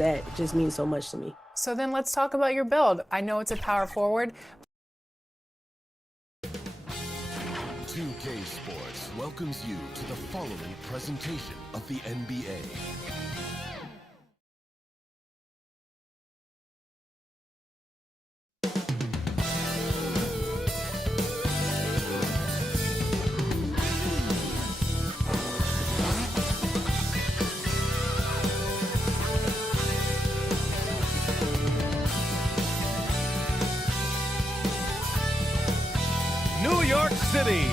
that just means so much to me. So then let's talk about your build. I know it's a power forward. 2K Sports welcomes you to the following presentation of the NBA. New York City.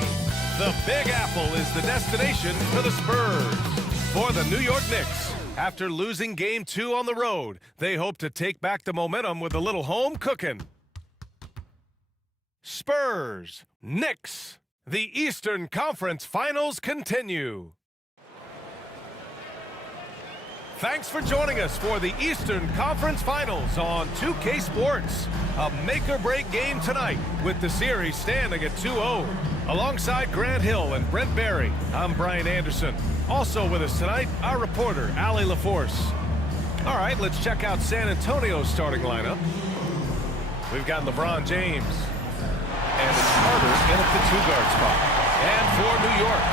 The Big Apple is the destination for the Spurs. For the New York Knicks, after losing Game 2 on the road, they hope to take back the momentum with a little home cooking. Spurs, Knicks. The Eastern Conference Finals continue. Thanks for joining us for the Eastern Conference Finals on 2K Sports. A make-or-break game tonight with the series standing at 2-0. Alongside Grant Hill and Brent Barry, I'm Brian Anderson. Also with us tonight, our reporter, Allie LaForce. All right, let's check out San Antonio's starting lineup. We've got LeBron James. And it's Carter in at the two-guard spot. And for New York.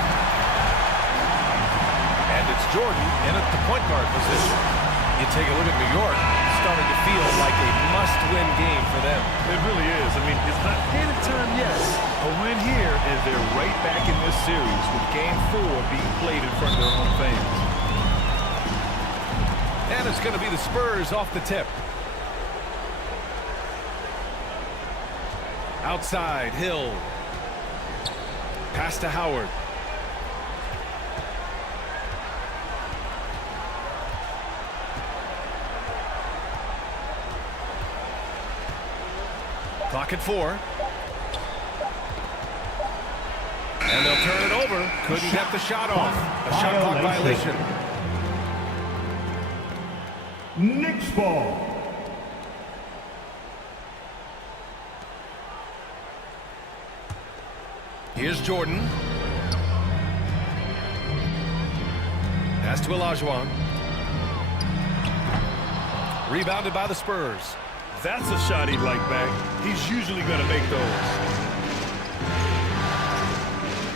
And it's Jordan in at the point guard position. You take a look at New York, starting to feel like a must-win game for them. It really is. I mean, it's not panic time yet. A win here, and they're right back in this series with Game 4 being played in front of their own fans. And it's going to be the Spurs off the tip. Outside, Hill. Pass to Howard. Clock at 4. And they'll turn it over. Couldn't get the shot off. A shot clock violation. Knicks ball. Here's Jordan. Pass to Olajuwon. Rebounded by the Spurs. That's a shot he'd like back. He's usually going to make those.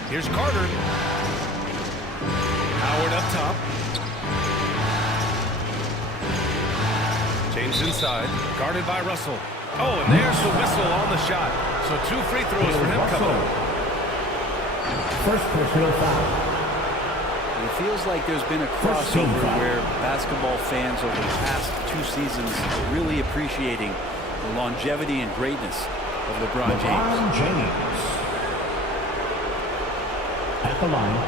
Here's Carter. Howard up top. James inside. Guarded by Russell. Oh, and there's the whistle on the shot. So 2 free throws for him coming up. First personal foul. It feels like there's been a crossover where basketball fans over the past 2 seasons are really appreciating the longevity and greatness of LeBron James. At the line,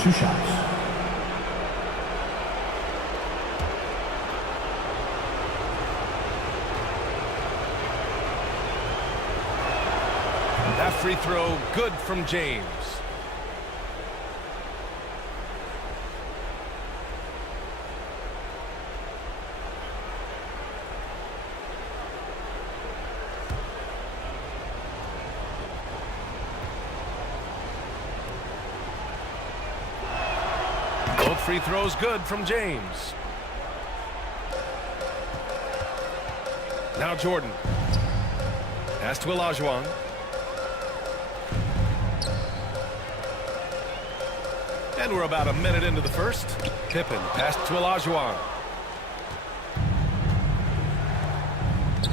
2 shots. That free throw good from James. Both free throws good from James. Now Jordan. Pass to Olajuwon. And we're about a minute into the first. Pippen pass to Olajuwon.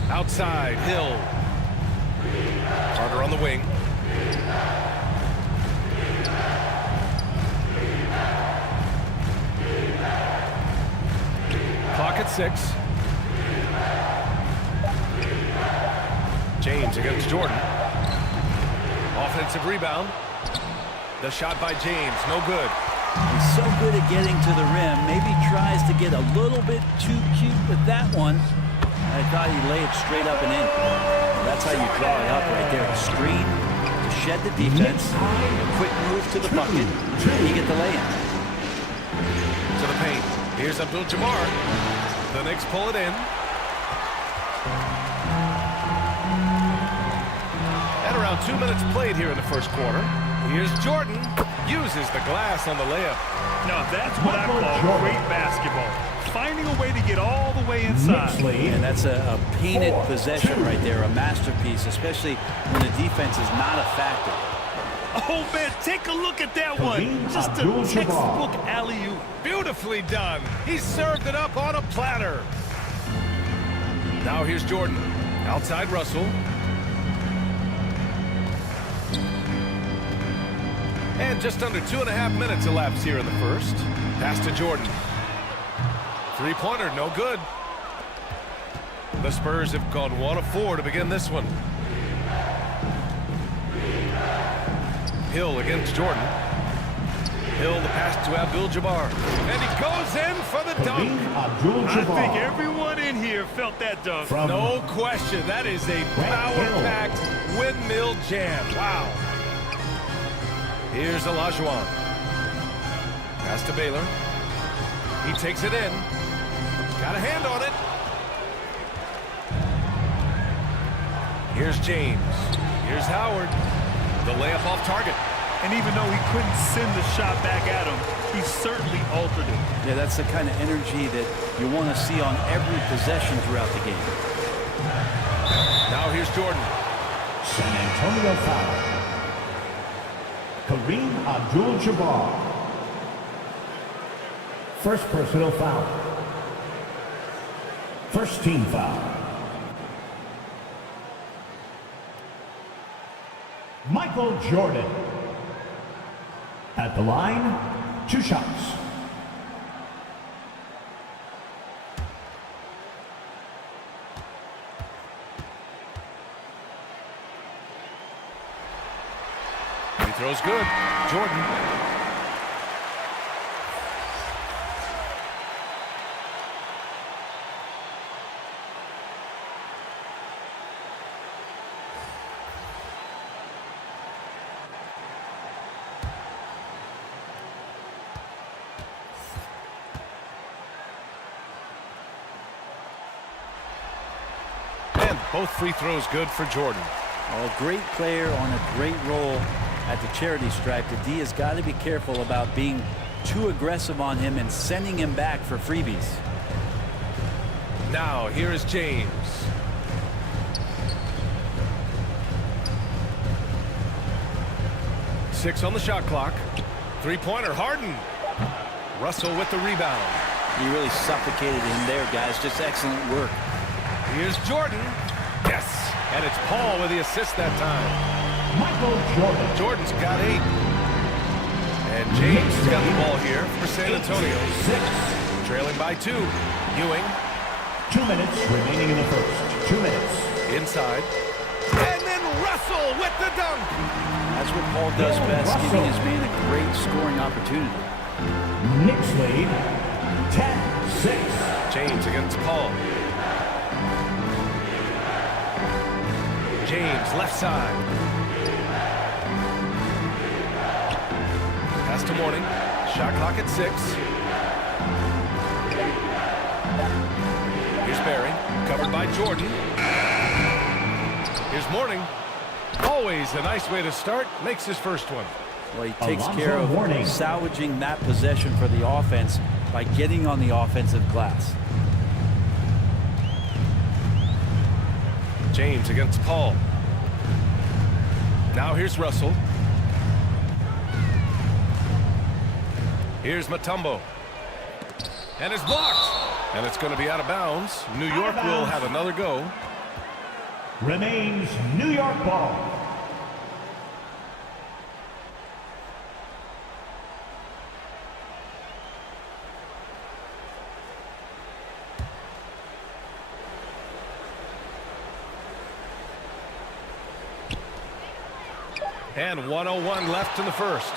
Outside, Hill. Carter on the wing. Clock at 6. James against Jordan. Offensive rebound. The shot by James, no good. He's so good at getting to the rim. Maybe tries to get a little bit too cute with that one. I thought he'd lay it straight up and in. That's how you draw it up right there. A screen to shed the defense. A quick move to the bucket. And you get the lay-in. To the paint. Here's Abdul-Jabbar. The Knicks pull it in. And around 2 minutes played here in the first quarter. Here's Jordan. Uses the glass on the layup. Now that's what I call great basketball. finding a way to get all the way inside. Knicks lead. And that's a painted 4-2. possession right there, a masterpiece, especially when the defense is not a factor. Oh, man, take a look at that Kareem one. Just a Abdul-Jabbar. textbook alley-oop. Beautifully done. He served it up on a platter. Now here's Jordan. Outside Russell. And just under 2.5 minutes elapsed here in the first. Pass to Jordan. Three-pointer, no good. The Spurs have gone 1 of 4 to begin this one. Hill against Jordan. Hill, the pass to Abdul-Jabbar. And he goes in for the dunk. Kareem I Abdul-Jabbar. think everyone in here felt that dunk. From No question. That is a power-packed windmill jam. Wow. Here's Olajuwon. Pass to Baylor. He takes it in. Got a hand on it. Here's James. Here's Howard. The layup off target. And even though he couldn't send the shot back at him, he certainly altered it. Yeah, that's the kind of energy that you want to see on every possession throughout the game. Now here's Jordan. San Antonio foul. Kareem Abdul-Jabbar. First personal foul. First team foul. Michael Jordan. At the line, 2 shots. He throws good. Jordan. And both free throws good for Jordan. A great player on a great role at the charity stripe. The D has got to be careful about being too aggressive on him and sending him back for freebies. Now here is James. Six on the shot clock. Three-pointer, Harden. Russell with the rebound. He really suffocated him there, guys. Just excellent work. Here's Jordan. Yes. And it's Paul with the assist that time. Michael Jordan. Jordan's got 8. And James has got the ball here for San Antonio. 6. Trailing by 2. Ewing 2 minutes remaining in the first. 2 minutes. inside. And then Russell with the dunk. That's what Paul does best, giving his man a great scoring opportunity. Knicks lead 10-6. James against Paul. James left side. Pass to Mourning. Shot clock at 6. Here's Barry, covered by Jordan. Here's Mourning. Always a nice way to start. Makes his first one. Well, he takes Alonzo care of Mourning. salvaging that possession for the offense by getting on the offensive glass. James against Paul. Now here's Russell. Here's Mutombo. And it's blocked. And it's going to be out of bounds. New York will have another go. Remains New York ball. And 1:01 left in the first.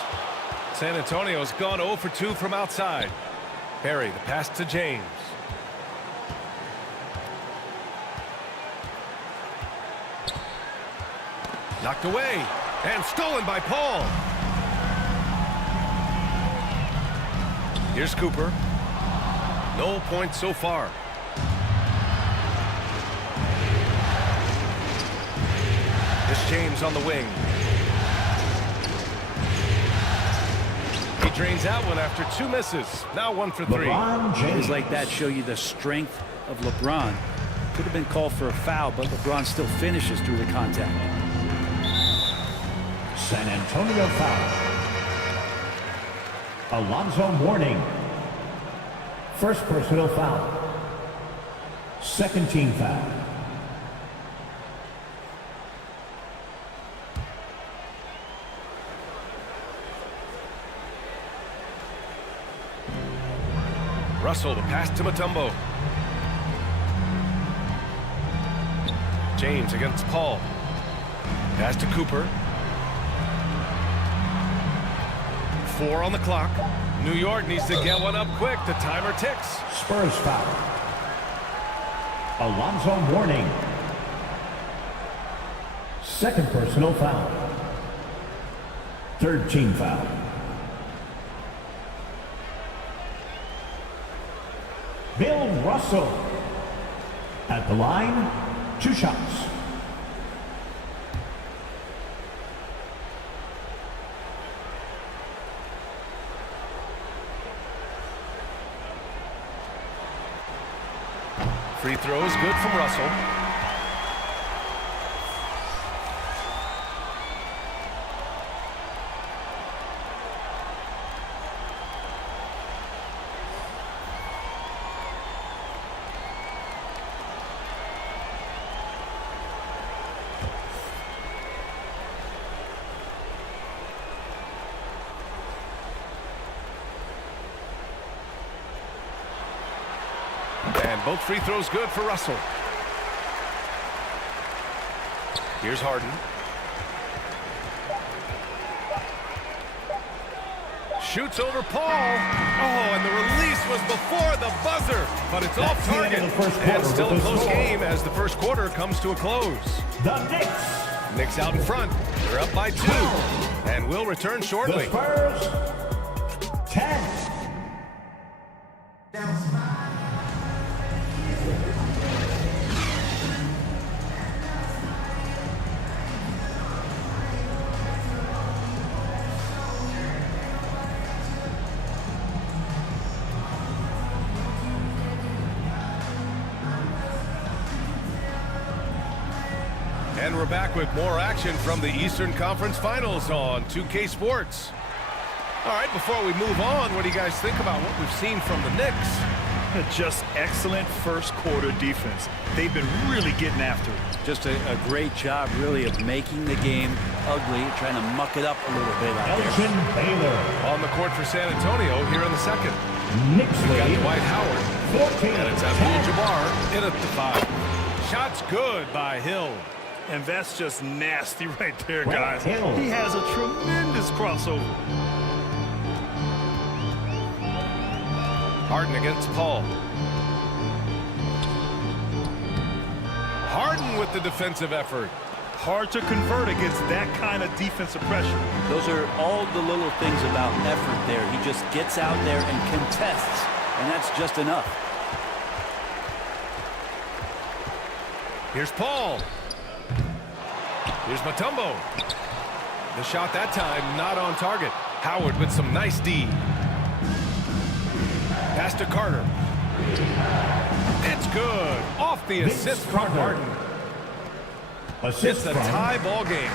San Antonio's gone 0 for 2 from outside. Barry, the pass to James. Knocked away and stolen by Paul. Here's Cooper. No points so far. Here's James on the wing. He drains that one after 2 misses. Now 1 for 3. LeBron James. Plays like that show you the strength of LeBron. Could have been called for a foul, but LeBron still finishes through the contact. San Antonio foul. Alonzo Mourning. First personal foul. Second team foul. Russell, the pass to Mutombo. James against Paul. Pass to Cooper. 4 on the clock. New York needs to get one up quick. The timer ticks. Spurs foul. Alonzo Mourning. Second personal foul. Third team foul. Bill Russell. At the line, 2 shots. Free throw is good from Russell. And both free throws good for Russell. Here's Harden. Shoots over Paul. Oh, and the release was before the buzzer, but it's off target. And still a close game as the first quarter comes to a close. The Knicks. Knicks out in front. They're up by 2 and will return shortly. The Spurs, 10. And we're back with more action from the Eastern Conference Finals on 2K Sports. All right, before we move on, what do you guys think about what we've seen from the Knicks? Just excellent first quarter defense. They've been really getting after it. Just a great job, really, of making the game ugly, trying to muck it up a little bit out there. Elgin Baylor. On the court for San Antonio here in the second. Knicks We've got lead, Dwight Howard. 14. And it's Abdul-Jabbar in at the 5. Shots good by Hill. And that's just nasty right there, Grant guys. Hill. He has a tremendous crossover. Harden against Paul. Harden with the defensive effort. Hard to convert against that kind of defensive pressure. Those are all the little things about effort there. He just gets out there and contests, and that's just enough. Here's Paul. Here's Mutombo. The shot that time not on target. Howard with some nice D. Pass to Carter. It's good. Off the assist from Harden. It's a tie ball game.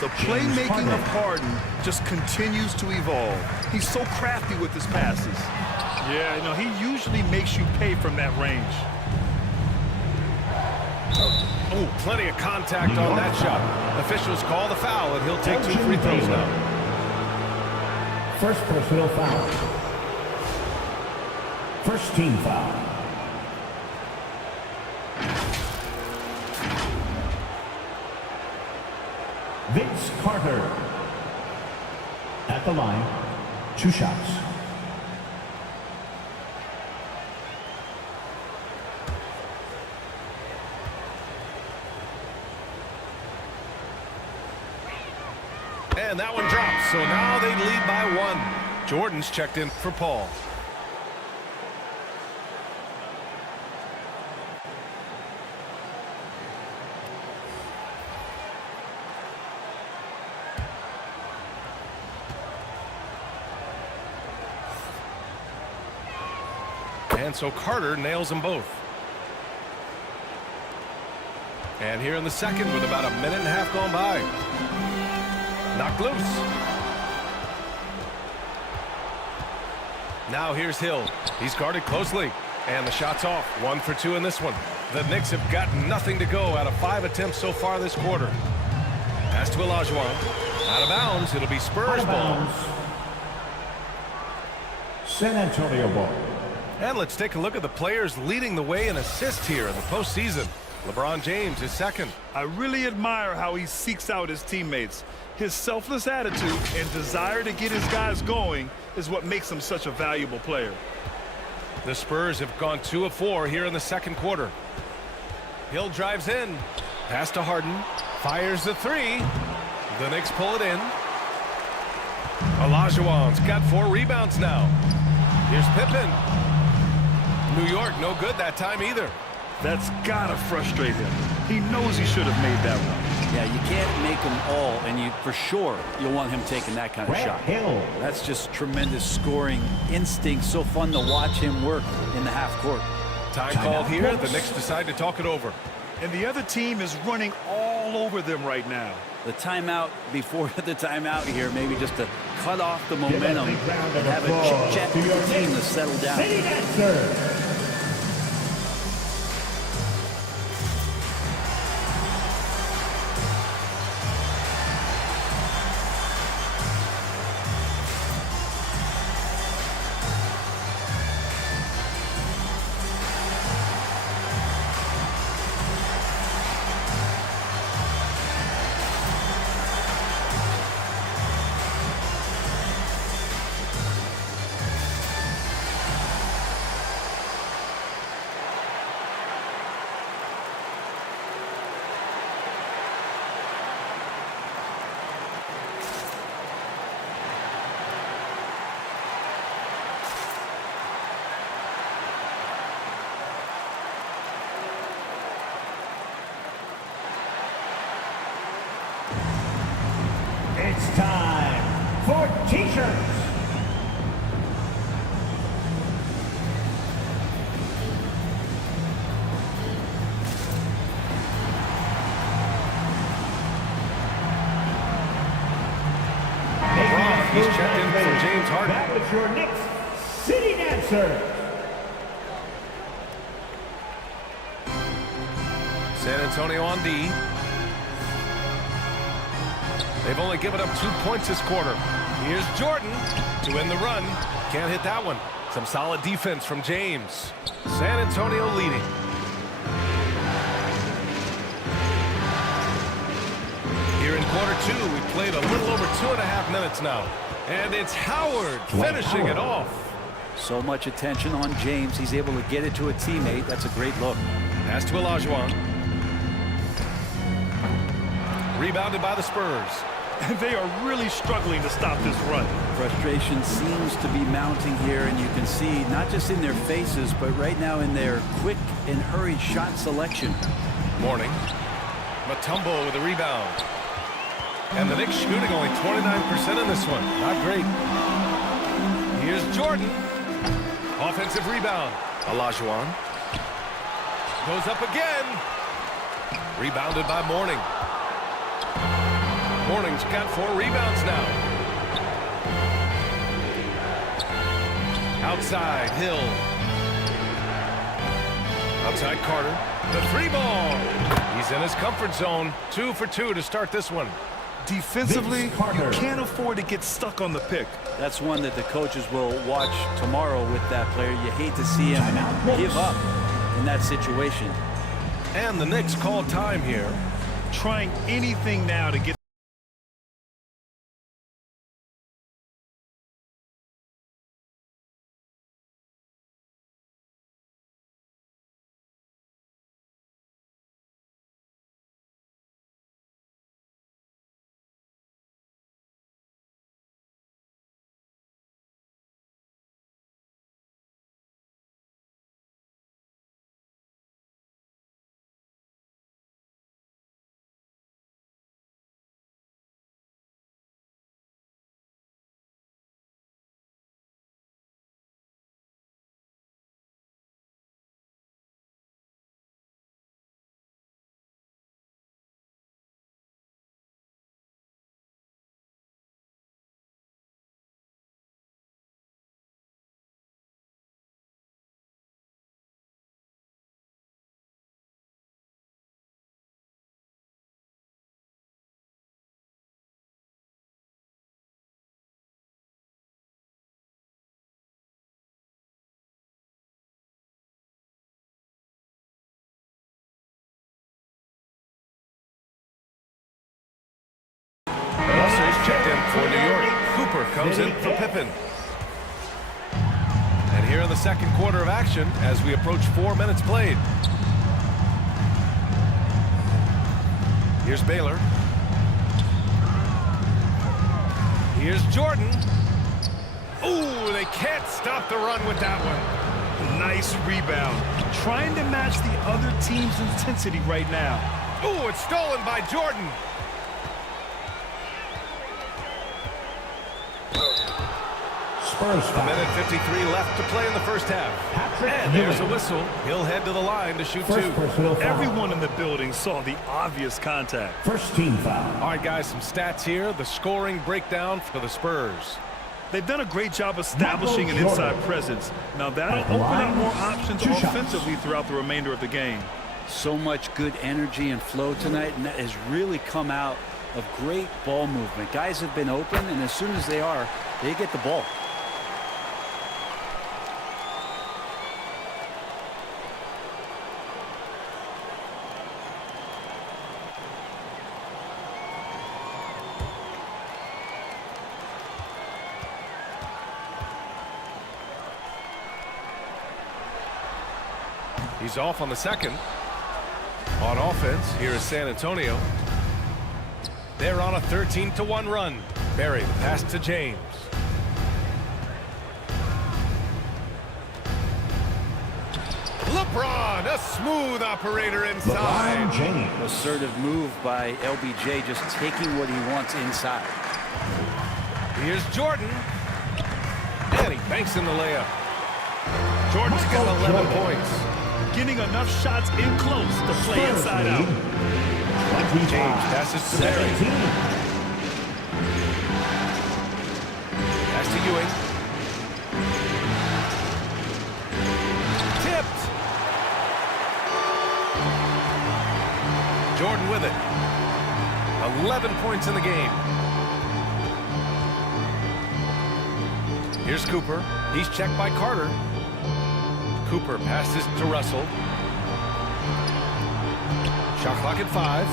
The playmaking of Harden just continues to evolve. He's so crafty with his passes. Yeah, no, he usually makes you pay from that range. Oh, plenty of contact on that shot. Officials call the foul, and he'll take 2 free throws now. First personal foul. First team foul. Vince Carter. At the line, 2 shots. And that one drops, so now they lead by 1. Jordan's checked in for Paul. And so Carter nails them both. And here in the second with about a minute and a half gone by. Knocked loose. Now here's Hill. He's guarded closely. And the shot's off. 1 for 2 in this one. The Knicks have got nothing to go out of 5 attempts so far this quarter. Pass to Olajuwon. Out of bounds. It'll be Spurs ball. San Antonio ball. And let's take a look at the players leading the way in assists here in the postseason. LeBron James is second. I really admire how he seeks out his teammates. His selfless attitude and desire to get his guys going is what makes him such a valuable player. The Spurs have gone 2 of 4 here in the second quarter. Hill drives in. Pass to Harden. Fires the 3. The Knicks pull it in. Olajuwon's got 4 rebounds now. Here's Pippen. New York no good that time either. That's gotta frustrate him. He knows he should have made that one. Yeah, you can't make them all, and you for sure you'll want him taking that kind of shot. Hill. That's just tremendous scoring instinct. So fun to watch him work in the half court. Time called here. The Knicks decide to talk it over. And the other team is running all over them right now. The timeout before the timeout here, maybe just to cut off the momentum and have a chit-chat with the team to settle down. City Dancer. It's time for T-shirts. He's checked in for James Harden. That was your Knicks City Dancer. San Antonio on D. They've only given up 2 points this quarter. Here's Jordan to end the run. Can't hit that one. Some solid defense from James. San Antonio leading. Here in quarter 2, we played a little over 2.5 minutes now. And it's Howard finishing it off. So much attention on James. He's able to get it to a teammate. That's a great look. Pass to Olajuwon. Rebounded by the Spurs. They are really struggling to stop this run. Frustration seems to be mounting here, and you can see not just in their faces, but right now in their quick and hurried shot selection. Morning. Mutombo with a rebound. And the Knicks shooting only 29% in this one. Not great. Here's Jordan. Offensive rebound. Olajuwon. Goes up again. Rebounded by Morning. Morning's got 4 rebounds now. Outside, Hill. Outside, Carter. The 3 ball. He's in his comfort zone. 2 for 2 to start this one. Defensively, you can't afford to get stuck on the pick. That's one that the coaches will watch tomorrow with that player. You hate to see him give up in that situation. And the Knicks call time here. Trying anything now to get And for New York, Cooper comes in for Pippen. And here in the second quarter of action as we approach 4 minutes played. Here's Baylor. Here's Jordan. Ooh, they can't stop the run with that one. Nice rebound. Trying to match the other team's intensity right now. Ooh, it's stolen by Jordan. Spurs A foul. minute 53 left to play in the first half. And there's a whistle. He'll head to the line to shoot First two. personal foul. Everyone in the building saw the obvious contact. First team foul. All right, guys, some stats here. The scoring breakdown for the Spurs. They've done a great job establishing an inside presence. Now that'll At the open up line, more options 2 shots. offensively throughout the remainder of the game. So much good energy and flow tonight, and that has really come out of great ball movement. Guys have been open, and as soon as they are, they get the ball. He's off on the second. On offense, here is San Antonio. They're on a 13-1 run. Barry, the pass to James. LeBron, a smooth operator inside. LeBron James. Assertive move by LBJ, just taking what he wants inside. Here's Jordan. And he banks in the layup. Jordan's got 11 points. Getting enough shots in close to play Spurs inside lead. out. 25. James passes to Barry. 17. Pass to Ewing. Tipped. Jordan with it. 11 points in the game. Here's Cooper. He's checked by Carter. Cooper passes to Russell. Shot clock at 5.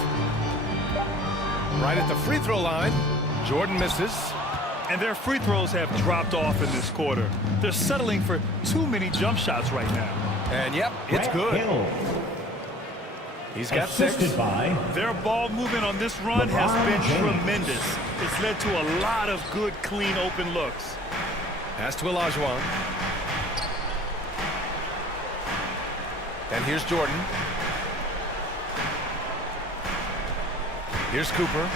Right at the free throw line. Jordan misses. And their free throws have dropped off in this quarter. They're settling for too many jump shots right now. And yep, it's good. Hill. He's got 6. Assisted by Their ball movement on this run has LeBron been James. tremendous. It's led to a lot of good, clean, open looks. Pass to Olajuwon. And here's Jordan. Here's Cooper.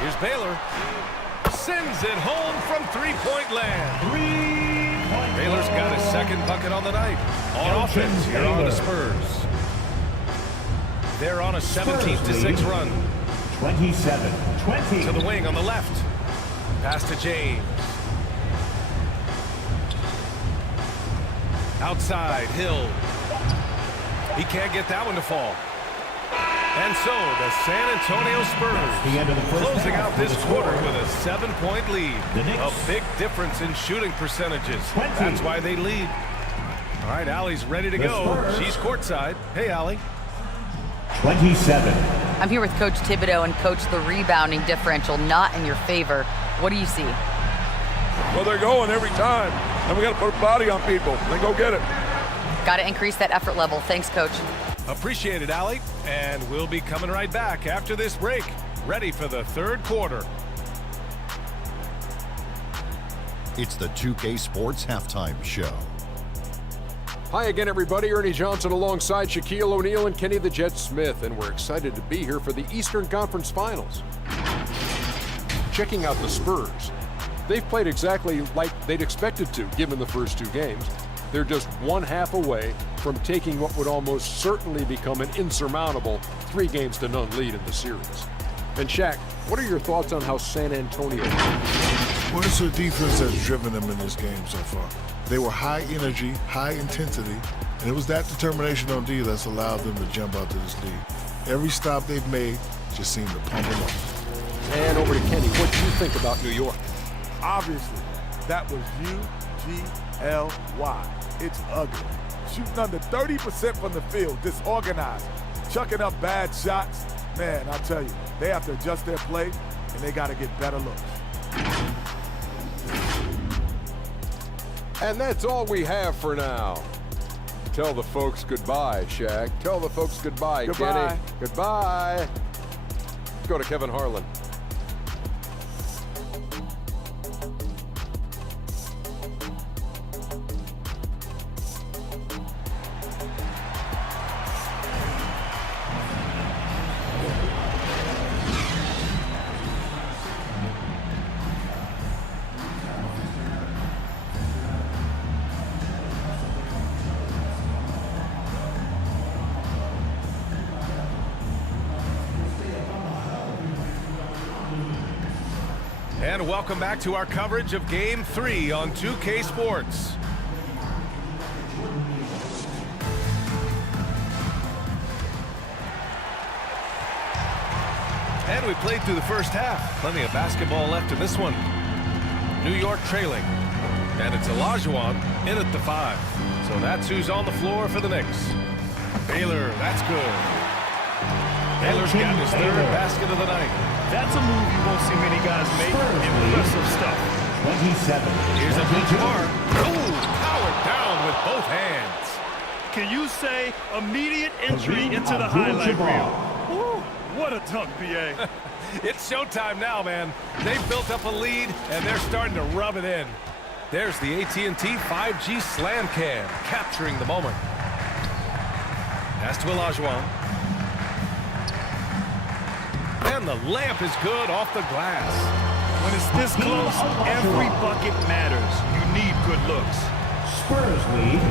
Here's Baylor. Sends it home from three-point land. Baylor's got his second bucket on the night. On offense, here are the Spurs. They're on a 17-6 run. 27-20. To the wing on the left. Pass to James. Outside, Hill. He can't get that one to fall. And so the San Antonio Spurs The end of the first closing half out this with a quarter score. with a 7-point lead. The Knicks. A big difference in shooting percentages. 20. That's why they lead. All right, Allie's ready to The go. Spurs. She's courtside. Hey, Allie. 27. I'm here with Coach Thibodeau, and Coach, the rebounding differential not in your favor. What do you see? Well, they're going every time, and we got to put a body on people. Then go get it. Got to increase that effort level. Thanks, Coach. Appreciate it, Allie. And we'll be coming right back after this break. Ready for the third quarter. It's the 2K Sports Halftime Show. Hi again, everybody. Ernie Johnson alongside Shaquille O'Neal and Kenny the Jet Smith, and we're excited to be here for the Eastern Conference Finals. Checking out the Spurs. They've played exactly like they'd expected to, given the first 2 games. They're just 1/2 away from taking what would almost certainly become an insurmountable 3-0 lead in the series. And Shaq, what are your thoughts on how San Antonio? Well, it's their defense that's driven them in this game so far. They were high energy, high intensity, and it was that determination on D that's allowed them to jump out to this lead. Every stop they've made just seemed to pump them up. And over to Kenny, what do you think about New York? Obviously, that was UGLY. It's ugly. Shooting under 30% from the field, disorganized, chucking up bad shots. Man, I tell you, they have to adjust their play and they got to get better looks. And that's all we have for now. Tell the folks goodbye, Shaq. Tell the folks goodbye, Goodbye. Kenny. Goodbye. Let's go to Kevin Harlan. And welcome back to our coverage of Game 3 on 2K Sports. And we played through the first half. Plenty of basketball left in this one. New York trailing. And it's Olajuwon in at the 5. So that's who's on the floor for the Knicks. Baylor, that's good. Baylor's got his third basket of the night. That's a move you won't see many guys make. Impressive stuff. 27. Here's a benchmark. Oh, powered down with both hands. Can you say immediate entry into the highlight reel? Woo, what a dunk, BA. It's showtime now, man. They've built up a lead, and they're starting to rub it in. There's the AT&T 5G Slam Cam, capturing the moment. Pass to Olajuwon. And the layup is good off the glass. When it's this close, every bucket matters. You need good looks. Spurs lead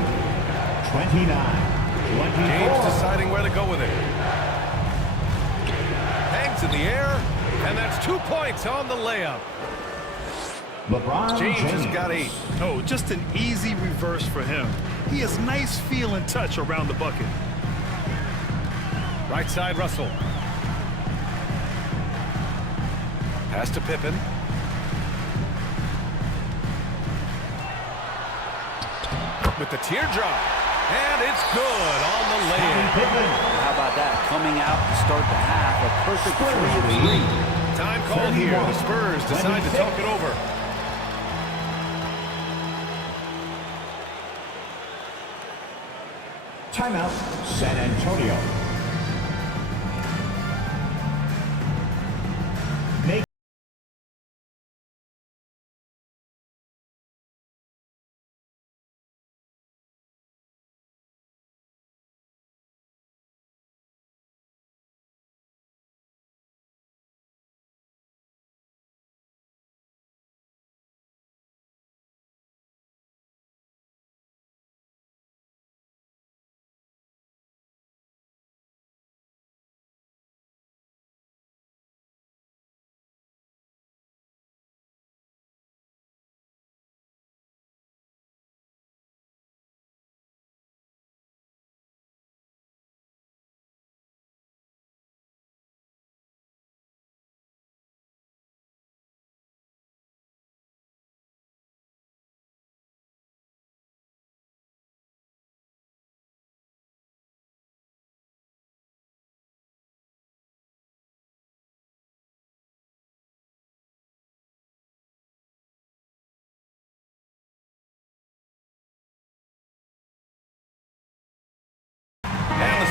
29-24. James deciding where to go with it. Hangs in the air, and that's 2 points on the layup. LeBron James has got 8. Oh, just an easy reverse for him. He has nice feel and touch around the bucket. Right side, Russell. Pass to Pippen. With the teardrop. And it's good on the layup. How about that? Coming out to start the half, a perfect 3 of 3. Time call here. The Spurs decide to talk it over. Timeout, San Antonio.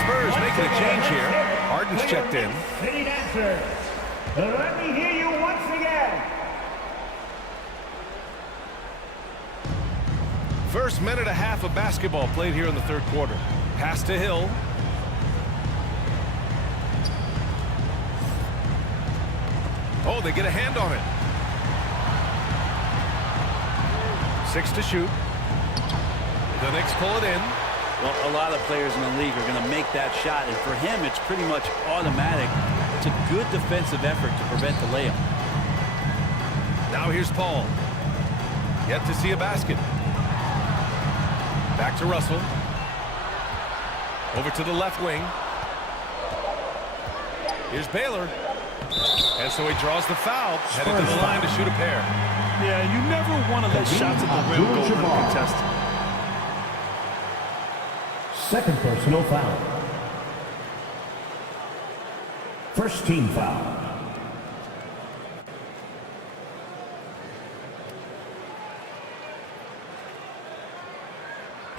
Spurs making a change here. Harden's checked in. City Dancer, let me hear you once again. First minute and a half of basketball played here in the third quarter. Pass to Hill. Oh, they get a hand on it. 6 to shoot. The Knicks pull it in. Well, a lot of players in the league are going to make that shot, and for him, it's pretty much automatic. It's a good defensive effort to prevent the layup. Now here's Paul. Yet to see a basket. Back to Russell. Over to the left wing. Here's Baylor. And so he draws the foul, headed to the line to shoot a pair. Yeah, you never want to let shots at the rim go uncontested. Second personal foul. First team foul.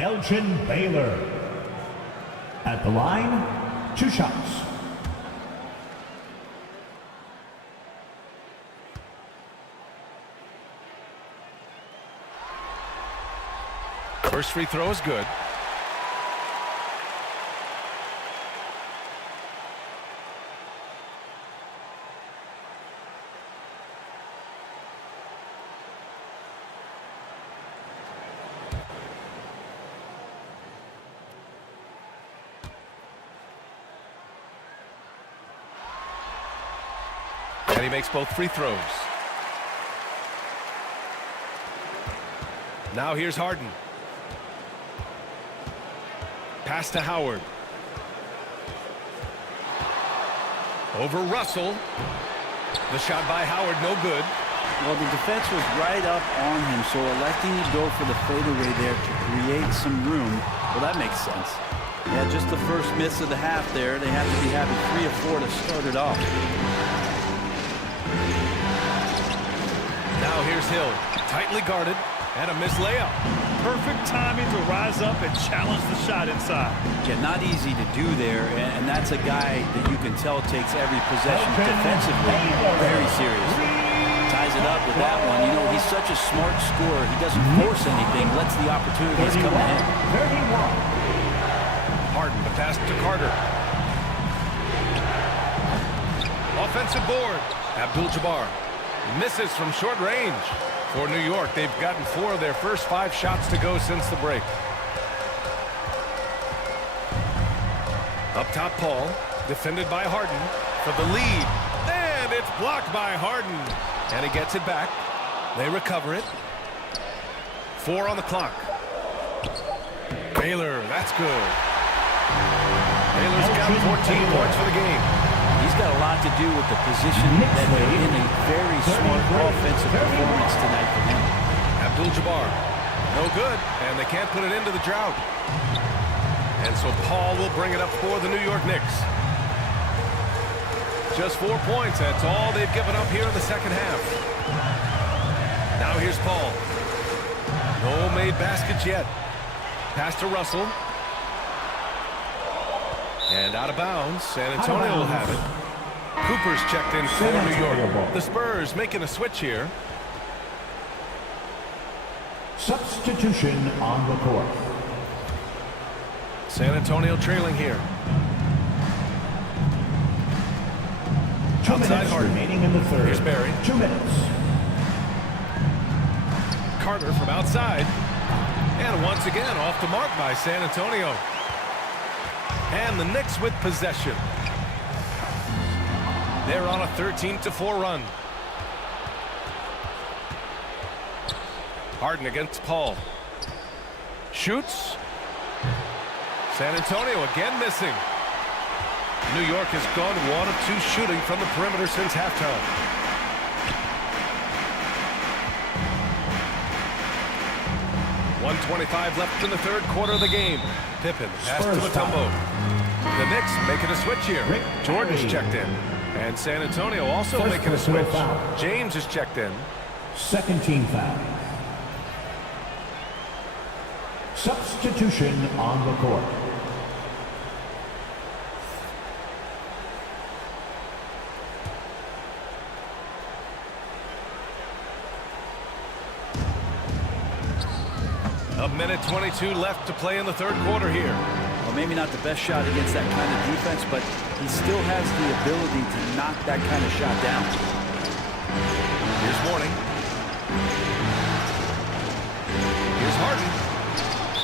Elgin Baylor. At the line, 2 shots. First free throw is good. And he makes both free throws. Now here's Harden. Pass to Howard. Over Russell. The shot by Howard, no good. Well, the defense was right up on him, so electing to go for the fadeaway there to create some room, well, that makes sense. Yeah, just the first miss of the half there. They have to be having 3 or 4 to start it off. Now here's Hill, tightly guarded, and a missed layup. Perfect timing to rise up and challenge the shot inside. Yeah, not easy to do there, and that's a guy that you can tell takes every possession defensively very seriously. Ties it up with that one. You know, he's such a smart scorer. He doesn't force anything, lets the opportunities come to him. Harden, the pass to Carter. Offensive board. Abdul-Jabbar misses from short range. For New York, they've gotten 4 of their first 5 shots to go since the break. Up top, Paul, defended by Harden for the lead. And it's blocked by Harden. And he gets it back. They recover it. 4 on the clock. Baylor, that's good. Baylor's got 14 points for the game. He's got a lot to do with the position that they're in. A very smart offensive performance tonight for him. Abdul-Jabbar, no good, and they can't put it into the drought. And so Paul will bring it up for the New York Knicks. Just 4 points, that's all they've given up here in the second half. Now here's Paul. No made baskets yet. Pass to Russell. And out of bounds. San Antonio will have it. Cooper's checked in for New York. The Spurs making a switch here. Substitution on the court. San Antonio trailing here. 2 Outside minutes Harden. remaining in the third. Here's Barry. 2 minutes. Carter from outside. And once again off the mark by San Antonio. And the Knicks with possession. They're on a 13-4 run. Harden against Paul. Shoots. San Antonio again missing. New York has gone 1 of 2 shooting from the perimeter since halftime. .125 left in the third quarter of the game. Pippen pass to Mutombo. The Knicks making a switch here. Jordan's checked in. And San Antonio also making a switch. James is checked in. Second team foul. Substitution on the court. A minute 22 left to play in the third quarter here. Well, maybe not the best shot against that kind of defense, but he still has the ability to knock that kind of shot down. Here's Mourning. Here's Harden.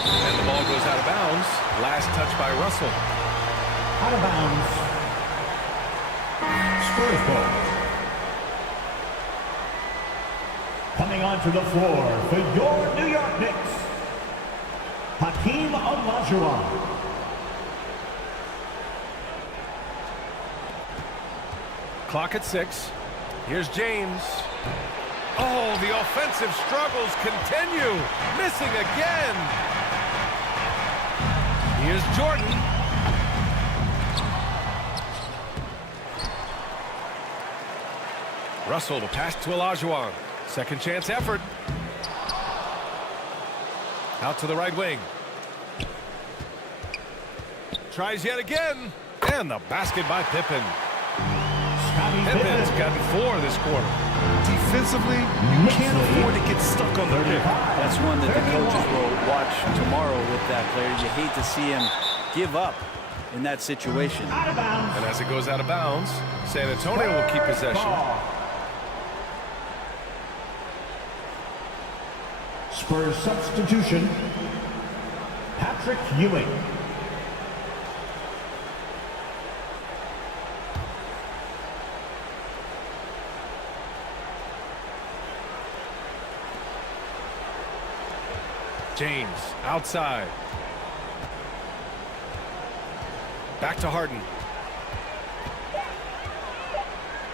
And the ball goes out of bounds. Last touch by Russell. Out of bounds. Spurs ball. Coming onto the floor for your New York Knicks, Hakeem Olajuwon. Clock at 6. Here's James. Oh, the offensive struggles continue. Missing again. Here's Jordan. Russell to pass to Olajuwon. Second chance effort. Out to the right wing. Tries yet again. And the basket by Pippen. Pippen's gotten 4 this quarter. Defensively, you can't afford to get stuck on the pick. That's one that the coaches will watch tomorrow with that player. You hate to see him give up in that situation. And as it goes out of bounds, San Antonio will keep possession. Spurs substitution, Patrick Ewing. James outside. Back to Harden.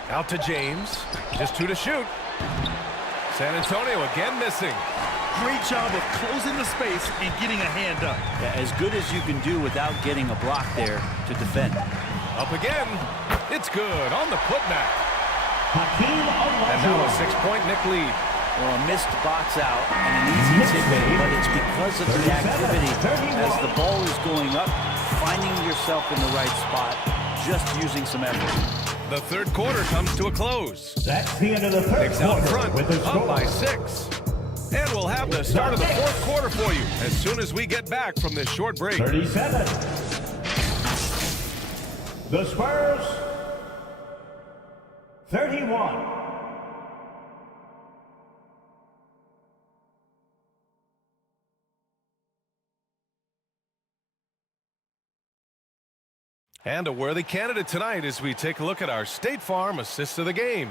Out to James. Just 2 to shoot. San Antonio again missing. Great job of closing the space and getting a hand up. Yeah, as good as you can do without getting a block there to defend. Up again. It's good on the putback. And now a 6-point Knick lead. Well, a missed box out and an easy tip, but it's because of the activity. As the ball is going up, finding yourself in the right spot, just using some effort. The third quarter comes to a close. That's the end of the third Knicks out quarter front, with the up by score. 6. And we'll have the start of the fourth quarter for you as soon as we get back from this short break. 37. The Spurs, 31. And a worthy candidate tonight as we take a look at our State Farm assist of the game.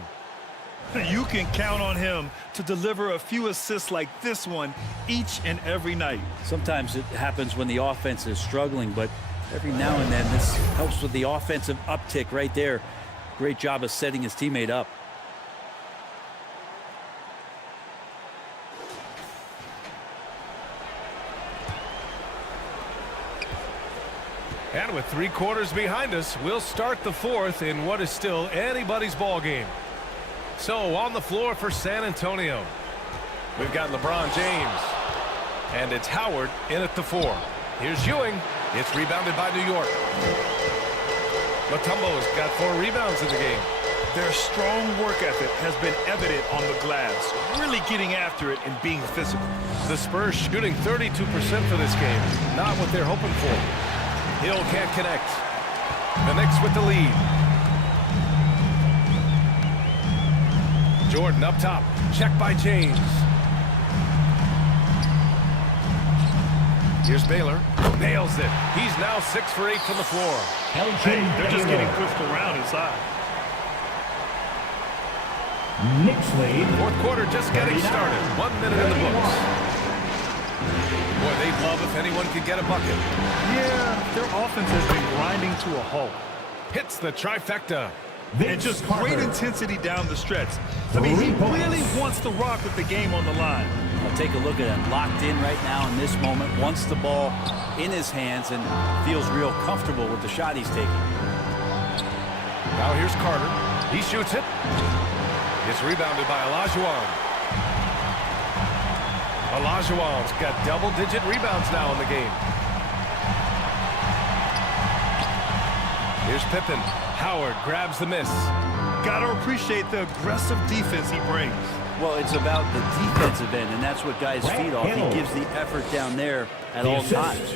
You can count on him to deliver a few assists like this one each and every night. Sometimes it happens when the offense is struggling, but every now and then this helps with the offensive uptick right there. Great job of setting his teammate up. And with 3 quarters behind us, we'll start the fourth in what is still anybody's ball game. So on the floor for San Antonio, we've got LeBron James. And it's Howard in at the 4. Here's Ewing. It's rebounded by New York. Mutombo's got 4 rebounds in the game. Their strong work ethic has been evident on the glass, really getting after it and being physical. The Spurs shooting 32% for this game. Not what they're hoping for. Hill can't connect. The Knicks with the lead. Jordan up top. Check by James. Here's Baylor. Nails it. He's now 6 for 8 from the floor. Hey, they're just getting pushed around inside. Knicks lead. Fourth quarter just getting started. 1 minute in the books. Boy, they'd love if anyone could get a bucket. Yeah, their offense has been grinding to a halt. Hits the trifecta. And just great intensity down the stretch. I mean, he really wants to rock with the game on the line. I'll take a look at it. Locked in right now in this moment. Wants the ball in his hands and feels real comfortable with the shot he's taking. Now here's Carter. He shoots it. It's rebounded by Olajuwon. Olajuwon's got double-digit rebounds now in the game. Here's Pippen. Howard grabs the miss. Gotta appreciate the aggressive defense he brings. Well, it's about the defensive end, and that's what guys feed off. He gives the effort down there at all times.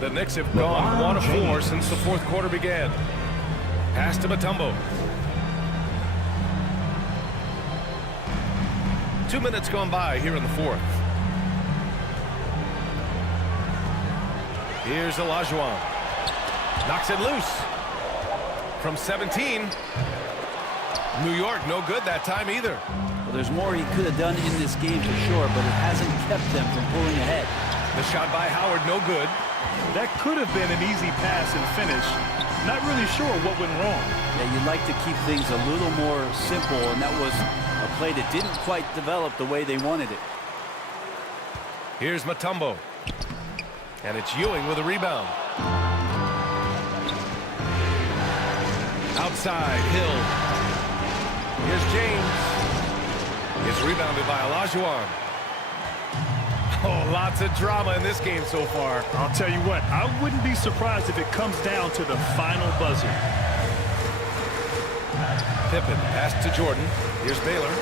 The Knicks have gone 1 of 4 since the fourth quarter began. Pass to Mutombo. 2 minutes gone by here in the fourth. Here's Olajuwon. Knocks it loose. From 17. New York no good that time either. Well, there's more he could have done in this game for sure, but it hasn't kept them from pulling ahead. The shot by Howard no good. That could have been an easy pass and finish. Not really sure what went wrong. Yeah, you'd like to keep things a little more simple, and that was a play that didn't quite develop the way they wanted it. Here's Mutombo. And it's Ewing with a rebound. Outside, Hill. Here's James. It's rebounded by Olajuwon. Oh, lots of drama in this game so far. I'll tell you what, I wouldn't be surprised if it comes down to the final buzzer. Pippen, pass to Jordan. Here's Baylor.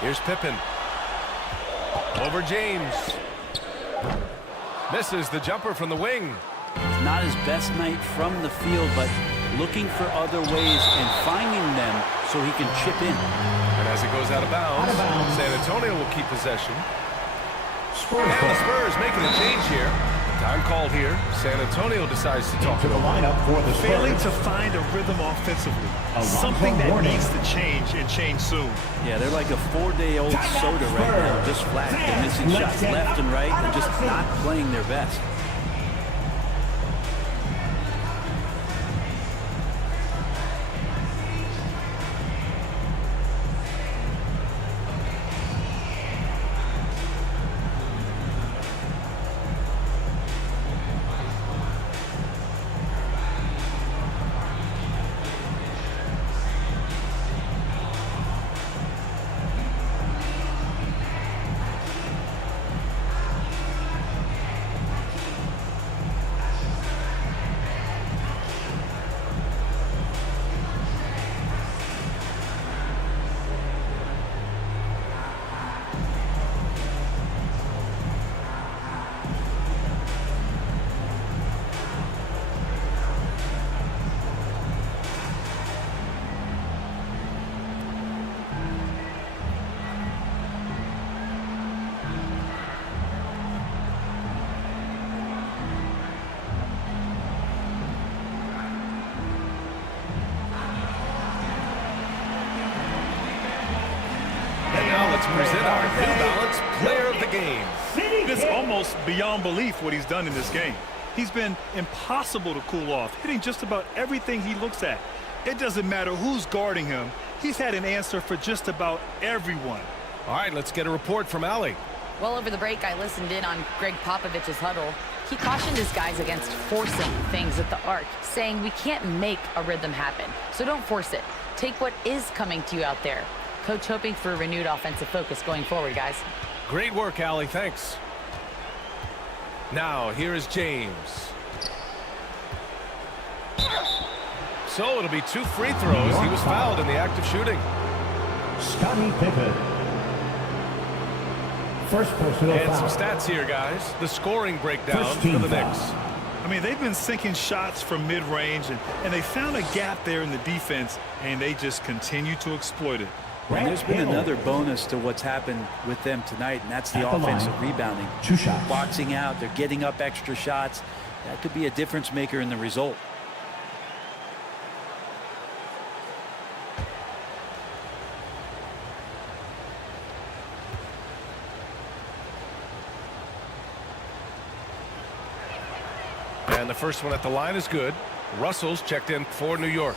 Here's Pippen. Over James. Misses the jumper from the wing. It's not his best night from the field, but looking for other ways and finding them so he can chip in. And as it goes out of bounds, San Antonio will keep possession. Spurs and the Spurs making a change here. Time called here. San Antonio decides to talk to the lineup for the Spurs. Failing to find a rhythm offensively. Something that needs to change and change soon. Yeah, they're like a 4-day-old soda right now, just flat. They're missing shots left and right and just not playing their best. Let's present our New Balance Player of the Game. It's almost beyond belief what he's done in this game. He's been impossible to cool off, hitting just about everything he looks at. It doesn't matter who's guarding him. He's had an answer for just about everyone. All right, let's get a report from Allie. Well, over the break, I listened in on Greg Popovich's huddle. He cautioned his guys against forcing things at the arc, saying we can't make a rhythm happen, so don't force it. Take what is coming to you out there. Coach hoping for a renewed offensive focus going forward, guys. Great work, Allie. Thanks. Now, here is James. So it'll be 2 free throws. He was fouled in the act of shooting. Scottie Pippen. First personal and foul. some stats here, guys. The scoring breakdown for the Knicks. I mean, they've been sinking shots from mid-range, and they found a gap there in the defense, and they just continue to exploit it. And there's been another bonus to what's happened with them tonight, and that's the offensive rebounding. 2 shots. Boxing out, they're getting up extra shots. That could be a difference maker in the result. And the first one at the line is good. Russell's checked in for New York.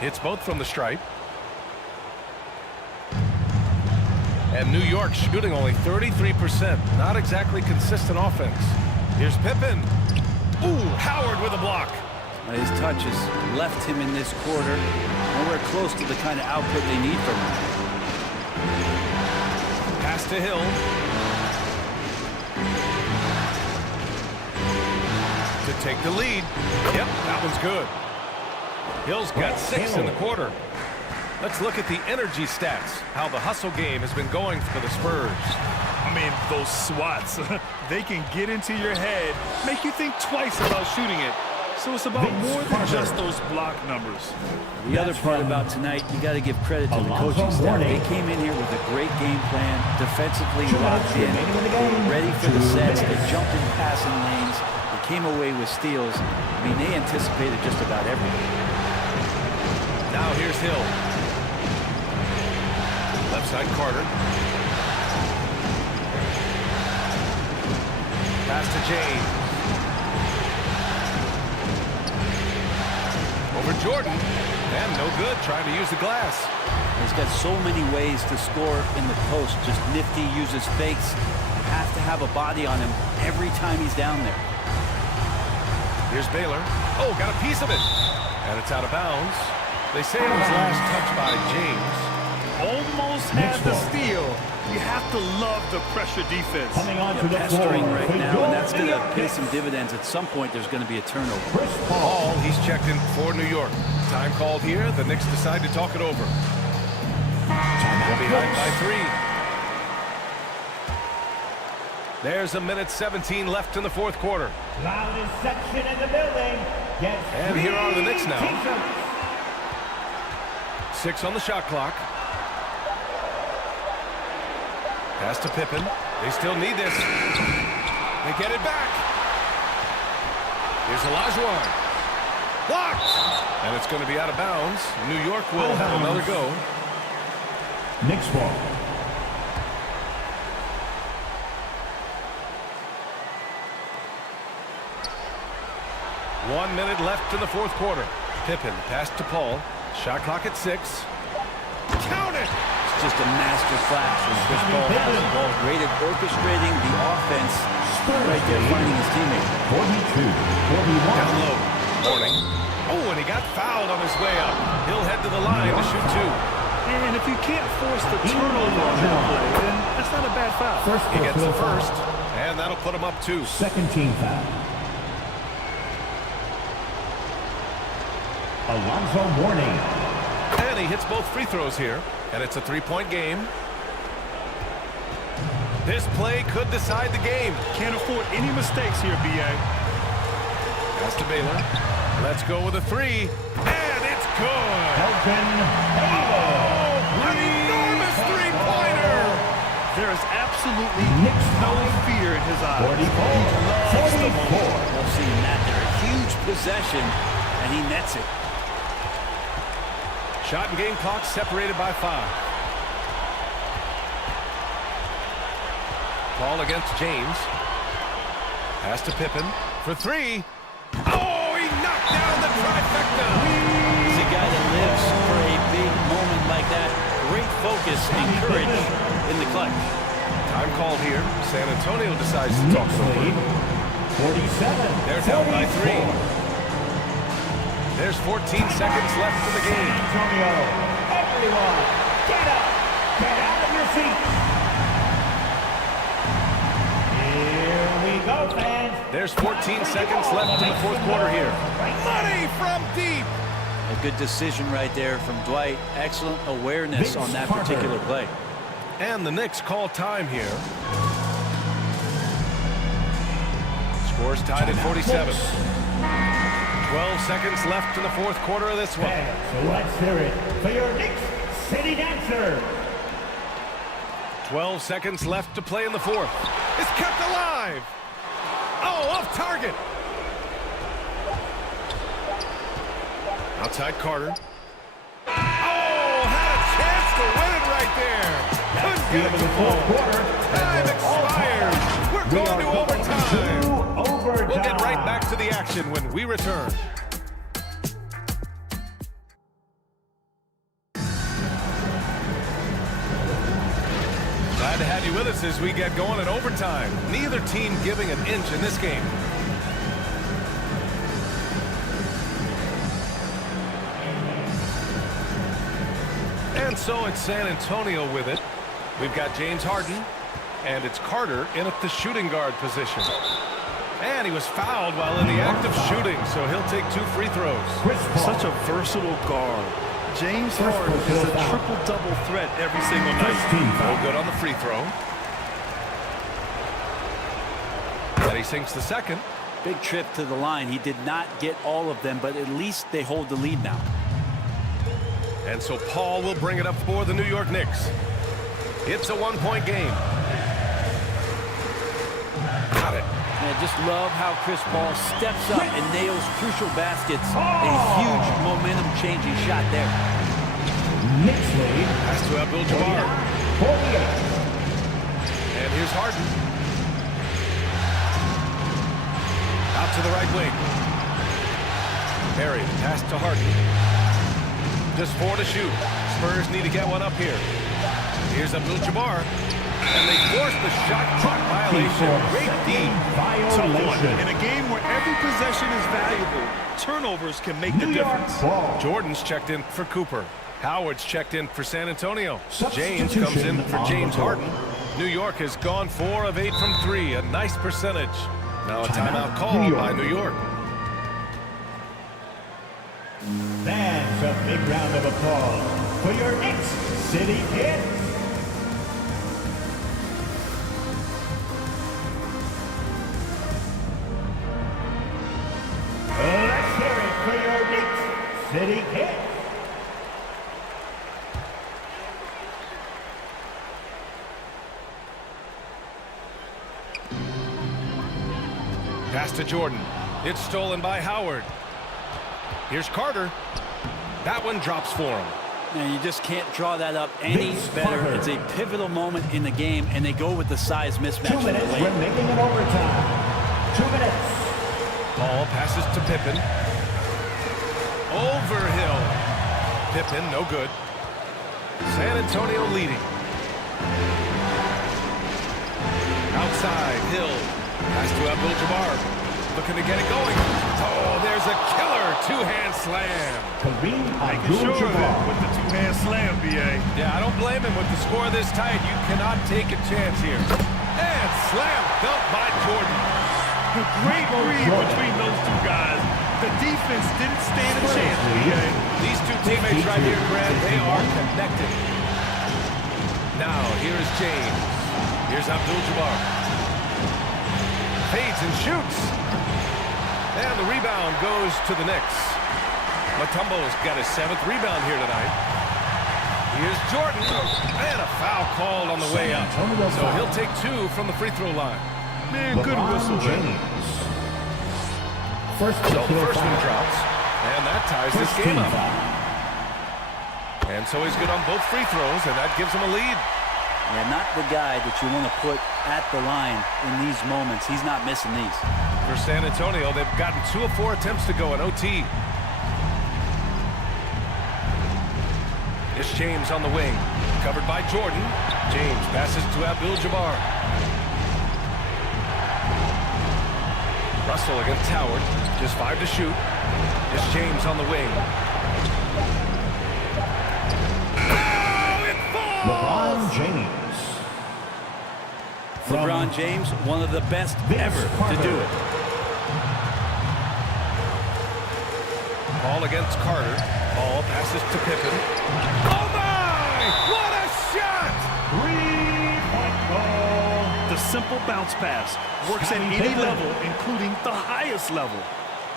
Hits both from the stripe. And New York shooting only 33%. Not exactly consistent offense. Here's Pippen. Ooh, Howard with a block. His touch has left him in this quarter nowhere close to the kind of output they need from him. Pass to Hill. To take the lead. Yep, that one's good. Hill's got 6 in the quarter. Let's look at the energy stats, how the hustle game has been going for the Spurs. I mean, those swats, they can get into your head, make you think twice about shooting it. So it's about more than just those block numbers. The other part about tonight, you got to give credit to the coaching staff. They came in here with a great game plan, defensively locked in, ready for the sets. They jumped in passing lanes. They came away with steals. I mean, they anticipated just about everything. Now here's Hill. Left side Carter. Pass pass to James. Over Jordan. And no good, trying to use the glass. He's got so many ways to score in the post. Just nifty, uses fakes. You have to have a body on him every time he's down there. Here's Baylor. Oh, got a piece of it. And it's out of bounds. They say it was last touched by James. Almost had the steal. You have to love the pressure defense. Coming on to the Pestering floor right now, and that's going to pay Knicks. some dividends. At some point, there's going to be a turnover. Paul, he's checked in for New York. Time called here. The Knicks decide to talk it over. They're behind by 3. There's 1:17 left in the fourth quarter. Loudest section in the building. And here are the Knicks now. 6 on the shot clock. Pass to Pippen. They still need this. They get it back. Here's Olajuwon. Blocked! And it's going to be out of bounds. New York will have another go. Knicks ball. One minute left in the fourth quarter. Pippen pass to Paul. Shot clock at 6. Count it! It's just a master class when Chris Paul has the ball. Great at orchestrating the offense. Right there, finding his teammate. 42-41. Down low. Warning. Oh, and he got fouled on his way up. He'll head to the line to shoot 2. And if you can't force the turnover on that play, then that's not a bad foul. He gets the first, and that'll put him up 2. Second team foul. Alonzo Mourning. And he hits both free throws here, and it's a 3-point game. This play could decide the game. Can't afford any mistakes here, B.A. Pass to Baylor. Let's go with a 3, and it's good. An enormous three-pointer. There is absolutely no fear in his eyes. 44. Love seeing that there. A huge possession, and he nets it. Shot and game clock separated by 5. Paul against James. Pass to Pippen for 3. Oh, he knocked down the trifecta. He's a guy that lives for a big moment like that. Great focus and courage in the clutch. Time called here. San Antonio decides to talk it over. 47. They're down by 3. There's 14 seconds left in the game. Antonio, everyone, get up, get out of your seats. Here we go, fans. There's 14 seconds left in the fourth quarter here. Money from deep. A good decision right there from Dwight. Excellent awareness on that particular play. And the Knicks call time here. Score's tied at 47. 12 seconds left in the fourth quarter of this one. So let's hear it for your Knicks City Dancer. 12 seconds left to play in the fourth. It's kept alive. Oh, off target. Outside Carter. Oh, had a chance to win it right there. Couldn't get it to fall. Time expires. We're going to overtime. We'll get right back to the action when we return. Glad to have you with us as we get going in overtime. Neither team giving an inch in this game. And so it's San Antonio with it. We've got James Harden, and it's Carter in at the shooting guard position. And he was fouled while in the act of shooting, so he'll take 2 free throws. Such a versatile guard. James Harden is a triple-double threat every single night. No good on the free throw. And he sinks the second. Big trip to the line. He did not get all of them, but at least they hold the lead now. And so Paul will bring it up for the New York Knicks. It's a 1-point game. Got it. And I just love how Chris Paul steps up and nails crucial baskets. A huge momentum-changing shot there. Knicks lead. Pass to Abdul-Jabbar. And here's Harden. right wing. Perry, pass to Harden. Just 4 to shoot. Spurs need to get one up here. Here's Abdul-Jabbar. And they force the shot clock violation. Great D. Tough one. In a game where every possession is valuable, turnovers can make the difference. Jordan's checked in for Cooper. Howard's checked in for San Antonio. James comes in for James Harden. New York has gone 4 of 8 from 3. A nice percentage. Now a timeout called by New York. That's a big round of applause for your Knicks City Kids. Let's hear it for your Knicks City Kids. Pass to Jordan. It's stolen by Howard. Here's Carter. That one drops for him. And you just can't draw that up any better. It's a pivotal moment in the game, and they go with the size mismatch. 2 minutes, we're making it overtime. 2 minutes. Ball passes to Pippen. Over Hill. Pippen, no good. San Antonio leading. Outside, Hill. Pass to Abdul-Jabbar. Looking to get it going. Oh, there's a killer two-hand slam. Making sure of it with the two-hand slam, B.A. Yeah, I don't blame him. With the score this tight, you cannot take a chance here. And slam dunk by Jordan. A great read between those two guys. The defense didn't stand a chance, B.A. These two teammates right here, Grant, they are connected. Now, here is James. Here's Abdul-Jabbar. Fades and shoots. And the rebound goes to the Knicks. Mutombo's got his 7th rebound here tonight. Here's Jordan. And a foul called on the way up. So he'll take 2 from the free throw line. Man, good whistle there. So the first one drops. And that ties this game up. And so he's good on both free throws, and that gives him a lead. Yeah, not the guy that you want to put at the line in these moments. He's not missing these. For San Antonio, they've gotten 2 of 4 attempts to go in OT. It's James on the wing. Covered by Jordan. James passes to Abdul-Jabbar. Russell against Howard. Just 5 to shoot. It's James on the wing. Oh, it falls! LeBron James. LeBron James, one of the best ever to do it. Ball against Carter. Ball passes to Pippen. Oh my! What a shot! 3-point goal. The simple bounce pass works at any level, including the highest level.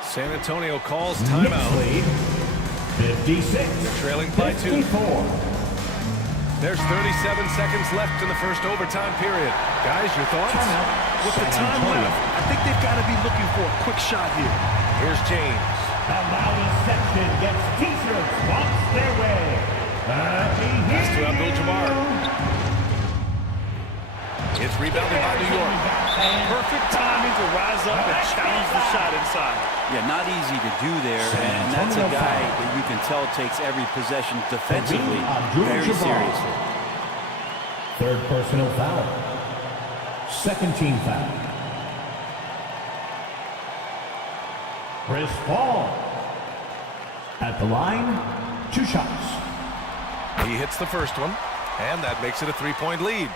San Antonio calls timeout. 56. They're trailing by 2. 54. There's 37 seconds left in the first overtime period. Guys, your thoughts? With the time left, I think they've got to be looking for a quick shot here. Here's James. The loudest section gets T-shirts walks their way. Pass to Abdul-Jabbar. It's rebounded by New York. Perfect timing to rise up and challenge the shot inside. Yeah, not easy to do there, and that's a guy that you can tell takes every possession defensively very seriously. 3rd personal foul. 2nd team foul. Chris Paul. At the line, 2 shots. He hits the first one, and that makes it a 3-point lead.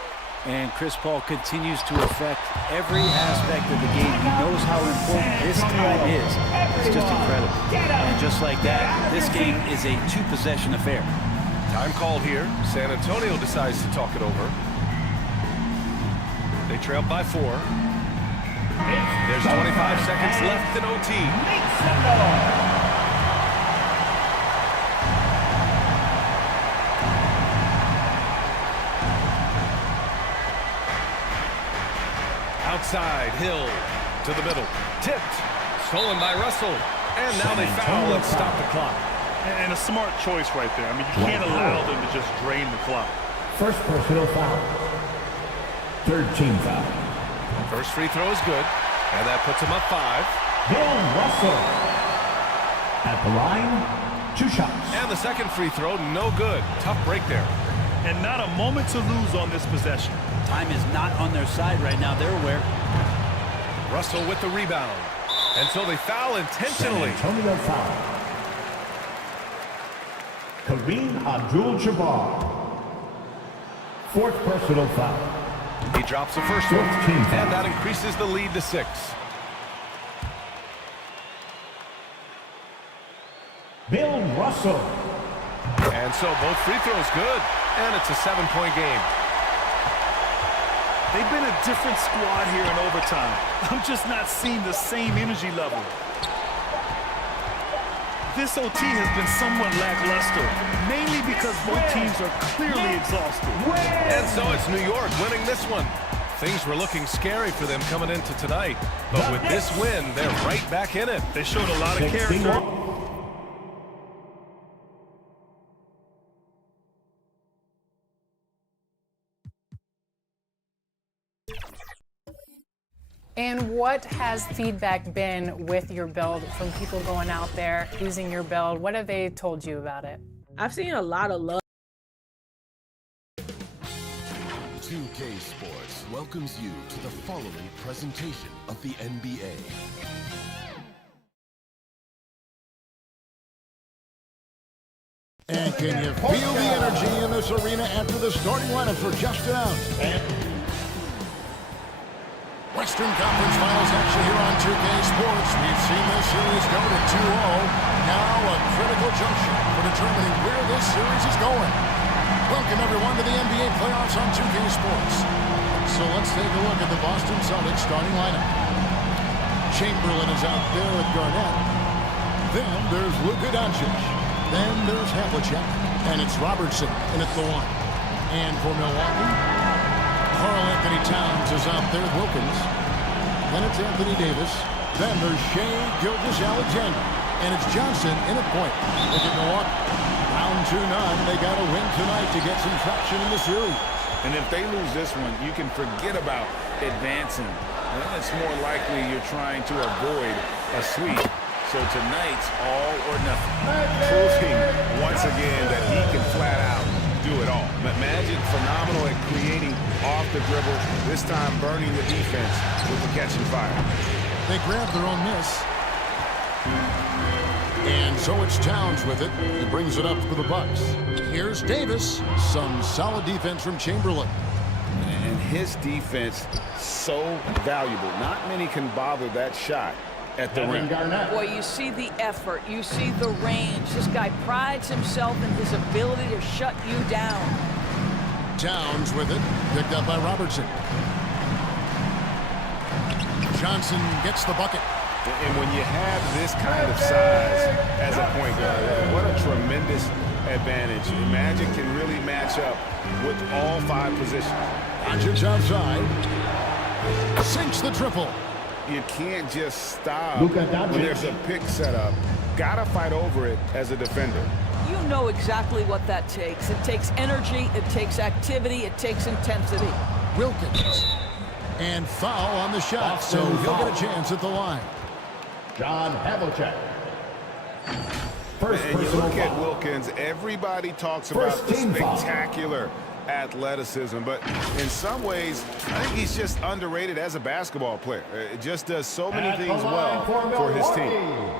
And Chris Paul continues to affect every aspect of the game. He knows how important this time is. It's just incredible. And just like that, this game is a 2-possession affair. Time called here. San Antonio decides to talk it over. They trail by 4. There's 25 seconds left in OT. Outside, Hill to the middle. Tipped. Stolen by Russell. And now they foul and stop the clock. And a smart choice right there. I mean, you can't allow them to just drain the clock. 1st personal foul. 3rd team foul. First free throw is good. And that puts them up 5. Bill Russell. At the line, 2 shots. And the second free throw, no good. Tough break there. And not a moment to lose on this possession. Time is not on their side right now. They're aware. Russell with the rebound. And so they foul intentionally. San Antonio foul. Kareem Abdul-Jabbar. 4th personal foul. He drops the first one, and that increases the lead to 6. Bill Russell. And so both free throws good, and it's a 7-point game. They've been a different squad here in overtime. I'm just not seeing the same energy level. This OT has been somewhat lackluster, mainly because both teams are clearly exhausted. And so it's New York winning this one. Things were looking scary for them coming into tonight, but with this win, they're right back in it. They showed a lot of character. And what has feedback been with your build from people going out there using your build? What have they told you about it? I've seen a lot of love. 2K Sports welcomes you to the following presentation of the NBA. And can you feel the energy in this arena after the starting lineup for just announced? Western Conference Finals action here on 2K Sports. We've seen this series go to 2-0. Now a critical junction for determining where this series is going. Welcome everyone to the NBA playoffs on 2K Sports. So let's take a look at the Boston Celtics starting lineup. Chamberlain is out there with Garnett. Then there's Luka Doncic. Then there's Havlicek. And it's Robertson in at the 1. And for Milwaukee, Karl-Anthony Towns is out there with Wilkins. Then it's Anthony Davis. Then there's Shai Gilgeous-Alexander. And it's Johnson in at point. Look at Milwaukee. Down 2-0. They got to win tonight to get some traction in the series. And if they lose this one, you can forget about advancing. It's more likely you're trying to avoid a sweep. So tonight's all or nothing. Proving once again that he can flat out do it all. Magic phenomenal at creating off the dribble, this time burning the defense with the catch and fire. They grab their own miss. And so it's Towns with it. He brings it up for the Bucks. Here's Davis. Some solid defense from Chamberlain. And his defense so valuable. Not many can bother that shot at the rim. Boy, you see the effort, you see the range. This guy prides himself in his ability to shut you down. Towns with it, picked up by Robertson. Johnson gets the bucket. And when you have this kind of size as a point guard, what a tremendous advantage. Magic can really match up with all 5 positions. Doncic outside. Sinks the triple. You can't just stop when there's a pick set up. Gotta fight over it as a defender. You know exactly what that takes. It takes energy, it takes activity, it takes intensity. Wilkins. And foul on the shot, so he'll get a chance at the line. John Havlicek. And you look at Wilkins, everybody talks about the spectacular athleticism, but in some ways, I think he's just underrated as a basketball player. It just does so many things well for his team.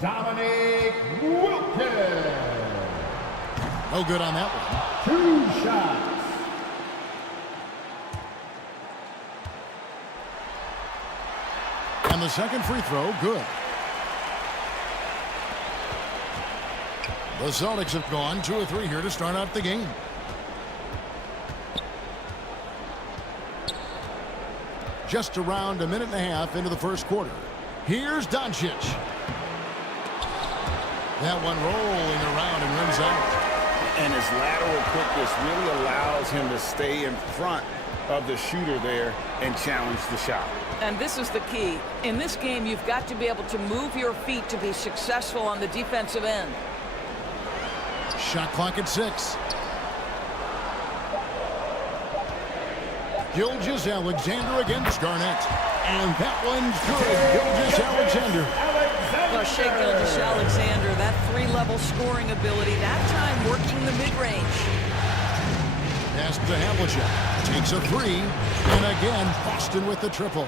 Dominique Wilkins. No good on that one. 2 shots. And the second free throw, good. The Celtics have gone 2 of 3 here to start out the game. Just around a minute and a half into the first quarter. Here's Doncic. That one rolling around and runs out. And his lateral quickness really allows him to stay in front of the shooter there and challenge the shot. And this is the key. In this game, you've got to be able to move your feet to be successful on the defensive end. Shot clock at 6. Gilgeous-Alexander against Garnett. And that one's good. Gilgeous-Alexander. Well, Shai Gilgeous-Alexander, that three-level scoring ability, that time working the mid-range. Pass to Havlicek. Takes a three. And again, Boston with the triple.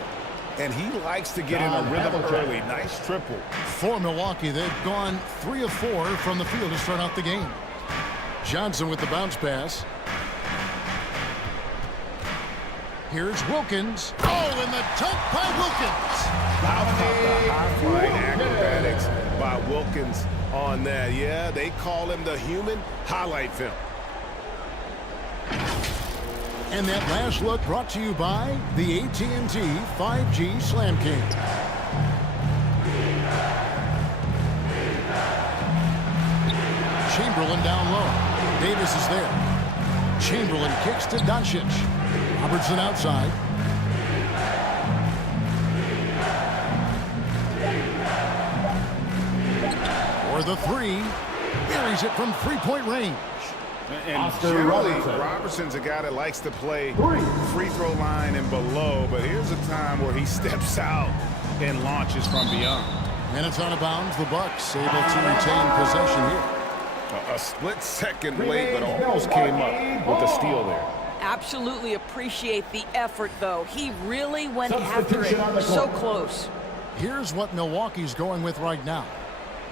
And he likes to get in a rhythm early. Nice triple. For Milwaukee, they've gone 3 of 4 from the field to start out the game. Johnson with the bounce pass. Here's Wilkins. Oh, and the dunk by Wilkins. The high-flying acrobatics by Wilkins on that. Yeah, they call him the human highlight film. And that last look brought to you by the AT&T 5G Slam King. Chamberlain down low. Davis is there. Chamberlain kicks to Doncic. Robertson outside. For the three. Buries it from three-point range. And generally, Robertson's a guy that likes to play free throw line and below, but here's a time where he steps out and launches from beyond. And it's out of bounds. The Bucks able to retain possession here. A split second late, but almost came up with the steal there. Absolutely appreciate the effort, though. He really went after it. So close. Here's what Milwaukee's going with right now.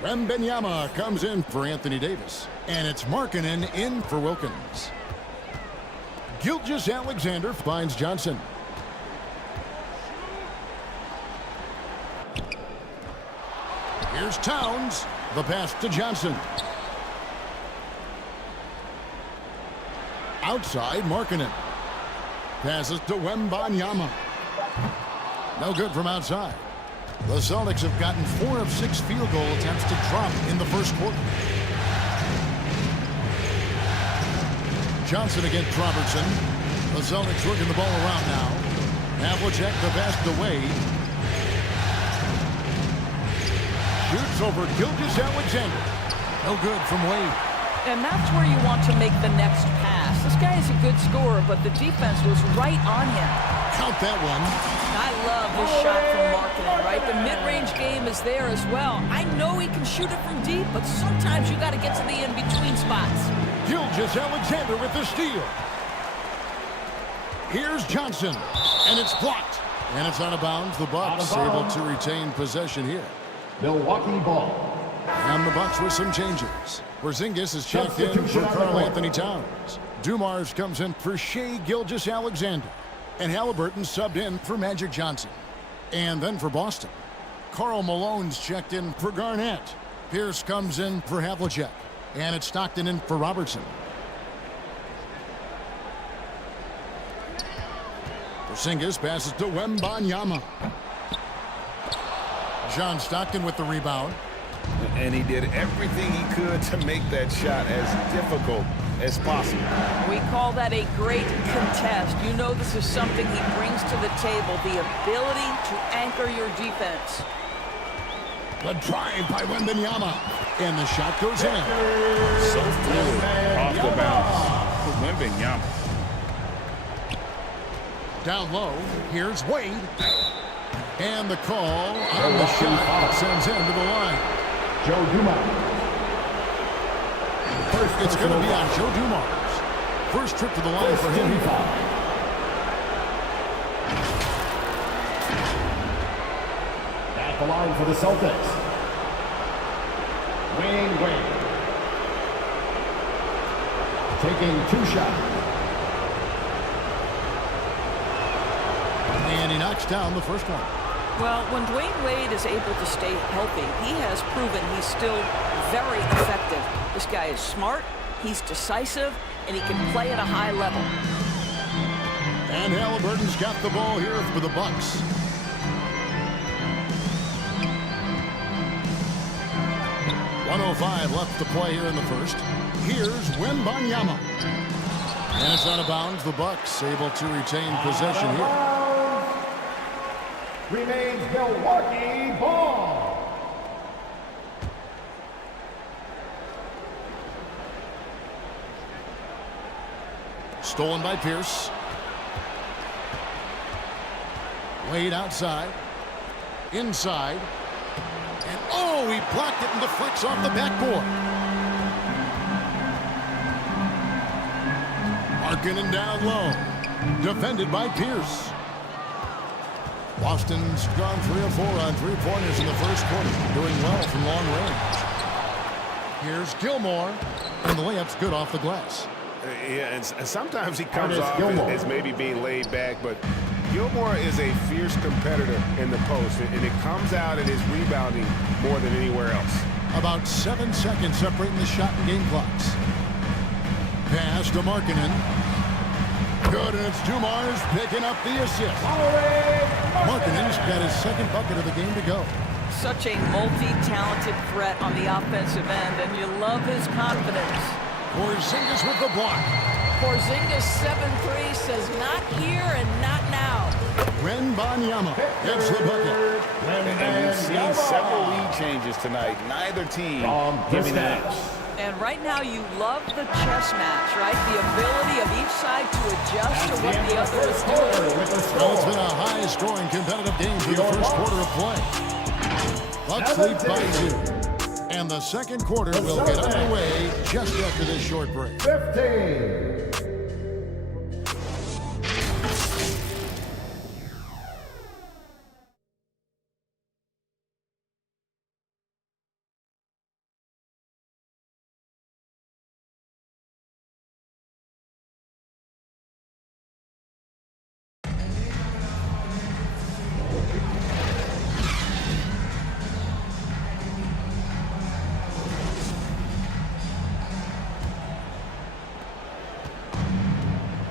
Wembanyama comes in for Anthony Davis. And it's Markkanen in for Wilkins. Gilgeous-Alexander finds Johnson. Here's Towns. The pass to Johnson. Outside, Markkanen. Passes to Wembanyama. No good from outside. The Celtics have gotten 4 of 6 field goal attempts to drop in the first quarter. Johnson against Robertson. The Celtics working the ball around now. Havlicek the pass to Wade. Shoots over Gilgeous-Alexander. No good from Wade. And that's where you want to make the next pass. This guy is a good scorer, but the defense was right on him. Count that one. I love this shot from Markkanen, right? The mid-range game is there as well. I know he can shoot it from deep, but sometimes you got to get to the in-between spots. Gilgeous-Alexander with the steal. Here's Johnson, and it's blocked. And it's out of bounds. The Bucks able to retain possession here. Milwaukee ball. And the Bucks with some changes. Porzingis is checked in for Karl Anthony Towns. Dumars comes in for Shai Gilgeous-Alexander. And Halliburton subbed in for Magic Johnson. And then for Boston, Karl Malone's checked in for Garnett. Pierce comes in for Havlicek. And it's Stockton in for Robertson. Porzingis passes to Wembanyama. John Stockton with the rebound. And he did everything he could to make that shot as difficult as possible. We call that a great contest. You know this is something he brings to the table, the ability to anchor your defense. The drive by Wembanyama. And the shot goes in. So fluid off the bounce. Wembanyama. Down low, here's Wade. And the call on the shot sends him to the line. Joe Dumars. It's going to be on Joe Dumars. First trip to the line for him. At the line for the Celtics. Wade. Taking 2 shots. And he knocks down the first one. Well, when Dwayne Wade is able to stay healthy, he has proven he's still very effective. This guy is smart, he's decisive, and he can play at a high level. And Halliburton's got the ball here for the Bucks. .105 left to play here in the first. Here's Wembanyama. And it's out of bounds. The Bucks able to retain possession here. Remains Milwaukee ball. Stolen by Pierce. Wade outside. Inside. And oh, he blocked it and deflects off the backboard. Markkanen down low. Defended by Pierce. Boston's gone 3 of 4 on three-pointers in the first quarter. Doing well from long range. Here's Gilmore. And the layup's good off the glass. Yeah, and sometimes he comes off as maybe being laid back, but Gilmore is a fierce competitor in the post, and it comes out in his rebounding more than anywhere else. About 7 seconds separating the shot and game clocks. Pass to Markkanen. Good, and it's Dumars picking up the assist. Markkanen's got his second bucket of the game to go. Such a multi-talented threat on the offensive end, and you love his confidence. Porzingis with the block. Porzingis 7-3 says not here and not now. Wembanyama gets the bucket. And we've seen several lead changes tonight. Neither team giving that. And right now you love the chess match, right? The ability of each side to adjust to what the other is doing. Well, it's been a high-scoring competitive game through the first quarter of play. Bucks lead by 2. And the second quarter will get underway just after this short break. 15.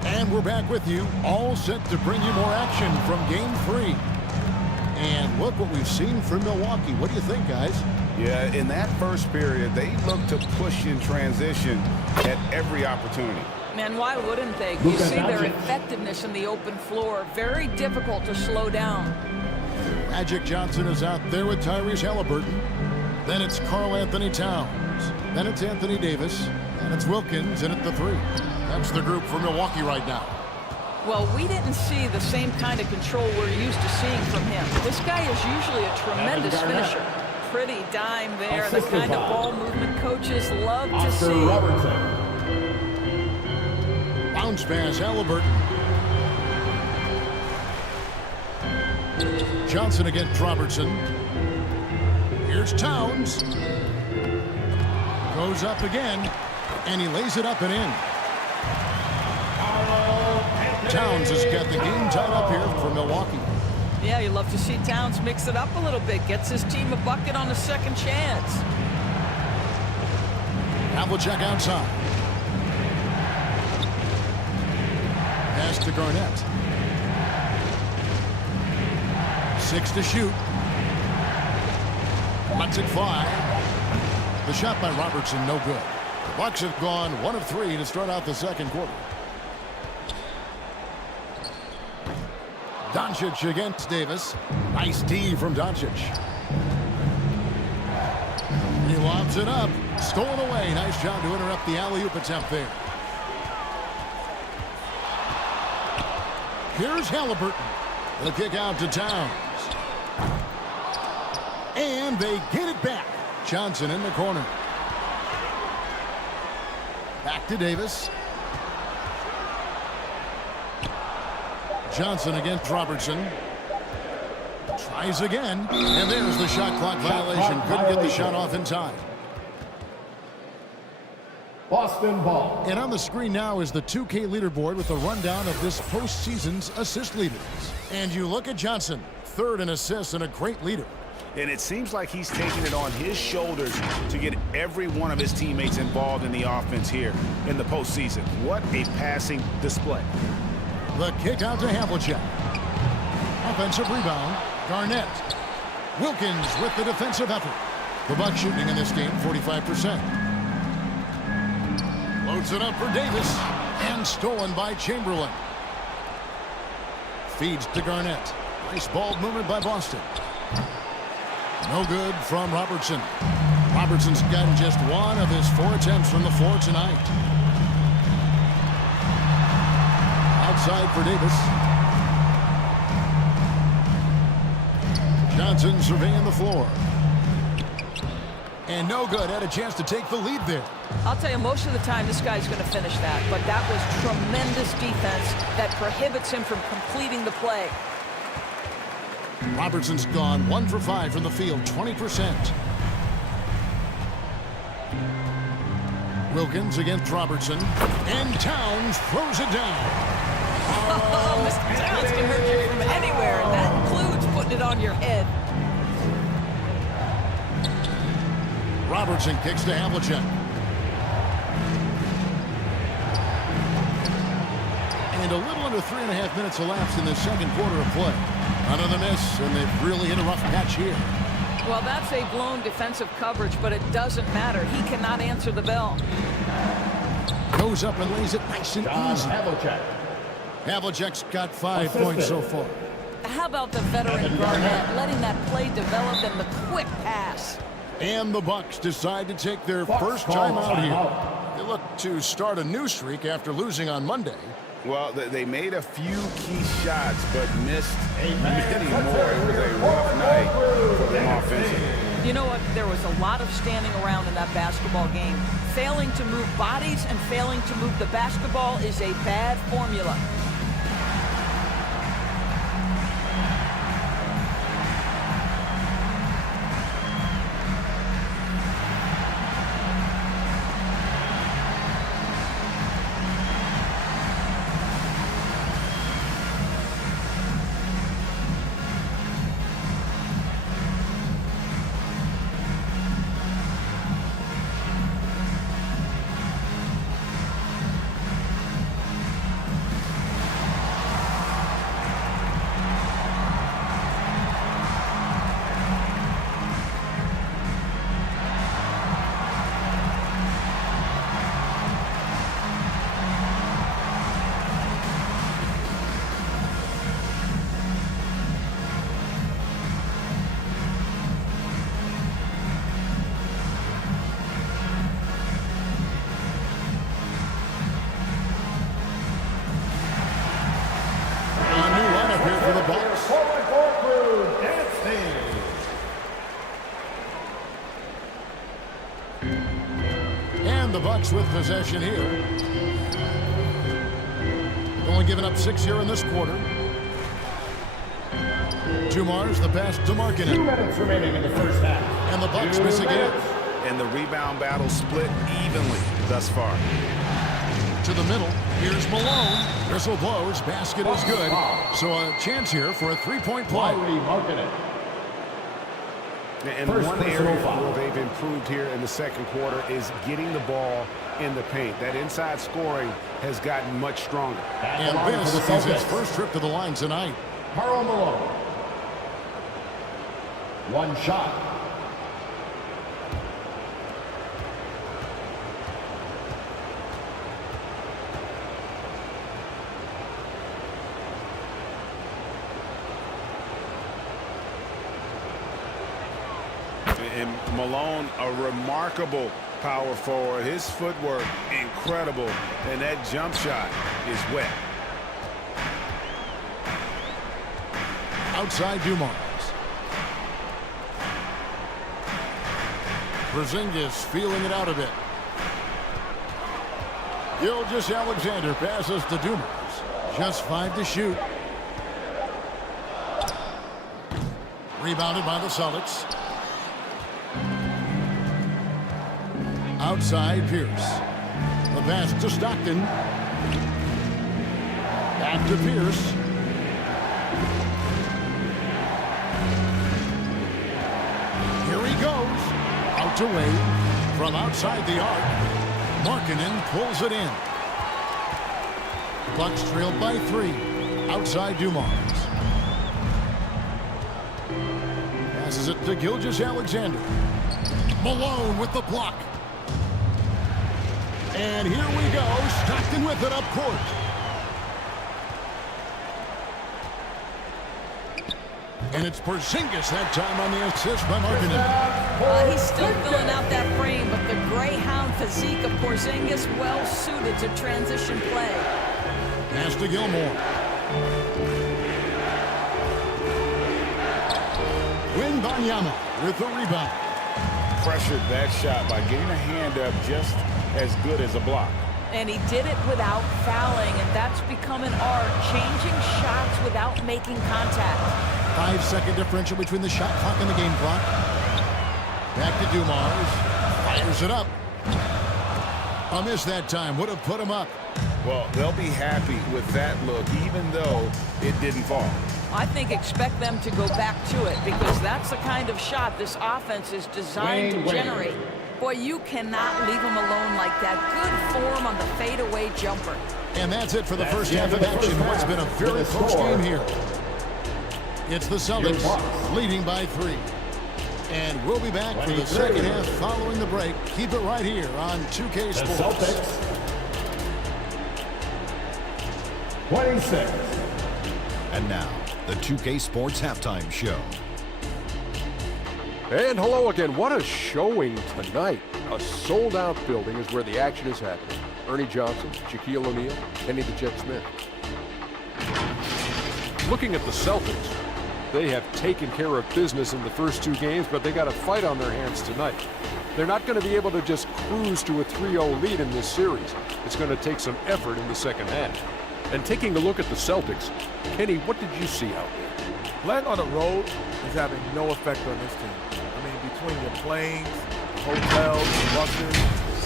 And we're back with you, all set to bring you more action from Game 3. And look what we've seen from Milwaukee. What do you think, guys? Yeah, in that first period, they looked to push in transition at every opportunity. Man, why wouldn't they? You see their effectiveness in the open floor. Very difficult to slow down. Magic Johnson is out there with Tyrese Halliburton. Then it's Karl Anthony Towns. Then it's Anthony Davis. And it's Wilkins in at the 3. That's the group for Milwaukee right now. Well, we didn't see the same kind of control we're used to seeing from him. This guy is usually a tremendous finisher. Pretty dime there, the kind of ball movement coaches love to see. Bounce pass, Halliburton. Johnson against Robertson. Here's Towns. Goes up again, and he lays it up and in. Towns has got the game tied up here for Milwaukee. Yeah, you love to see Towns mix it up a little bit. Gets his team a bucket on a second chance. Havlicek outside. Pass to Garnett. 6 to shoot. Lets it fly. The shot by Robertson, no good. The Bucks have gone 1 of 3 to start out the second quarter. Doncic against Davis. Nice D from Doncic. He lobs it up. Stolen away. Nice job to interrupt the alley-oop attempt there. Here's Halliburton. The kick out to Towns. And they get it back. Johnson in the corner. Back to Davis. Johnson against Robertson. Tries again. And there's the shot clock violation. Couldn't get the shot off in time. Boston ball. And on the screen now is the 2K leaderboard with a rundown of this postseason's assist leaders. And you look at Johnson, 3rd in assists and a great leader. And it seems like he's taking it on his shoulders to get every one of his teammates involved in the offense here in the postseason. What a passing display. The kick out to Havlicek. Offensive rebound, Garnett. Wilkins with the defensive effort. The Bucks shooting in this game 45%. Loads it up for Davis. And stolen by Chamberlain. Feeds to Garnett. Nice ball movement by Boston. No good from Robertson. Robertson's gotten just 1 of his 4 attempts from the floor tonight. Outside for Davis. Johnson surveying the floor. And no good. Had a chance to take the lead there. I'll tell you, most of the time this guy's going to finish that. But that was tremendous defense that prohibits him from completing the play. Robertson's gone 1 for 5 from the field, 20%. Wilkins against Robertson. And Towns throws it down. Oh, Mr. Towns can hurt you from anywhere, and that includes putting it on your head. Robertson kicks to Havlicek. And a little under 3.5 minutes elapsed in the second quarter of play. Another miss, and they've really hit a rough patch here. Well, that's a blown defensive coverage, but it doesn't matter. He cannot answer the bell. Goes up and lays it nice and easy. Havlicek's got 5 points so far. How about the veteran Garnett letting that play develop and the quick pass? And the Bucks decide to take their first time out here. They look to start a new streak after losing on Monday. Well, they made a few key shots, but missed many more. It was a rough night for them offensively. You know what? There was a lot of standing around in that basketball game. Failing to move bodies and failing to move the basketball is a bad formula. And the Bucks with possession here. Only giving up 6 here in this quarter. Tumars the pass to Markkanen. 2 minutes remaining in the first half. And the Bucks miss again. And the rebound battle split evenly thus far. To the middle. Here's Malone. Whistle blows. Basket is good. So a chance here for a three-point play. And one area where they've improved here in the second quarter is getting the ball in the paint. That inside scoring has gotten much stronger. And this is his first trip to the line tonight. Karl Malone. One shot. And Malone, a remarkable power forward. His footwork, incredible. And that jump shot is wet. Outside Dumars. Porzingis feeling it out a bit. Gilgeous-Alexander passes to Dumars. Just 5 to shoot. Rebounded by the Celtics. Outside Pierce. The pass to Stockton. Back to Pierce. Here he goes. Out to Wade. From outside the arc. Markkanen pulls it in. Bucks trailed by 3. Outside Dumars. Passes it to Gilgeous-Alexander. Malone with the block. And here we go. Stockton with it up court. And it's Porzingis that time on the assist by Markkanen. He's still filling out that frame, but the Greyhound physique of Porzingis well suited to transition play. Pass to Gilmore. Wembanyama with the rebound. Pressured that shot by getting a hand up just as good as a block. And he did it without fouling, and that's become an art, changing shots without making contact. 5-second differential between the shot clock and the game clock. Back to Dumars. Fires it up. A miss that time. Would have put him up. Well, they'll be happy with that look, even though it didn't fall. I think expect them to go back to it because that's the kind of shot this offense is designed to generate. Boy, you cannot leave them alone like that. Good form on the fadeaway jumper. And that's it for the first half of action. What's been a very close game here. It's the Celtics leading by 3. And we'll be back for the second half following the break. Keep it right here on 2K Sports. 26. And now, the 2K Sports Halftime Show. And hello again. What a showing tonight. A sold-out building is where the action is happening. Ernie Johnson, Shaquille O'Neal, Kenny the Jet Smith. Looking at the Celtics, they have taken care of business in the first 2 games, but they got a fight on their hands tonight. They're not going to be able to just cruise to a 3-0 lead in this series. It's going to take some effort in the second half. And taking a look at the Celtics, Kenny, what did you see out there? Playing on the road is having no effect on this team. I mean, between your planes, hotels, buses,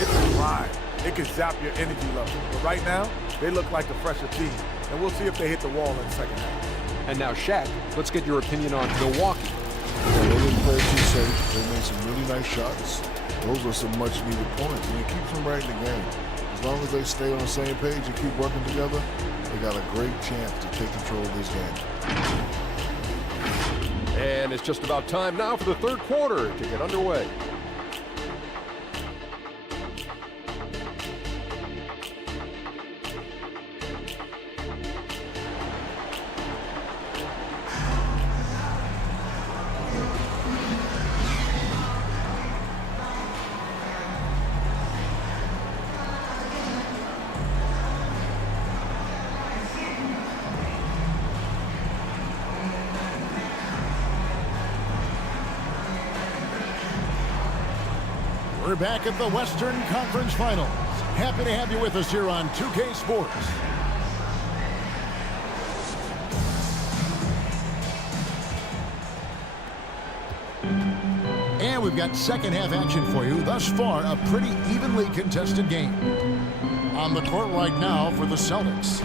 it's a ride. It can zap your energy level. But right now, they look like the fresher team. And we'll see if they hit the wall in the second half. And now, Shaq, let's get your opinion on Milwaukee. Yeah, they didn't play too safe. They made some really nice shots. Those are some much-needed points, and it keeps them right in the game. As long as they stay on the same page and keep working together, they got a great chance to take control of this game. And it's just about time now for the third quarter to get underway. We're back at the Western Conference Finals. Happy to have you with us here on 2K Sports. And we've got second half action for you. Thus far, a pretty evenly contested game. On the court right now for the Celtics,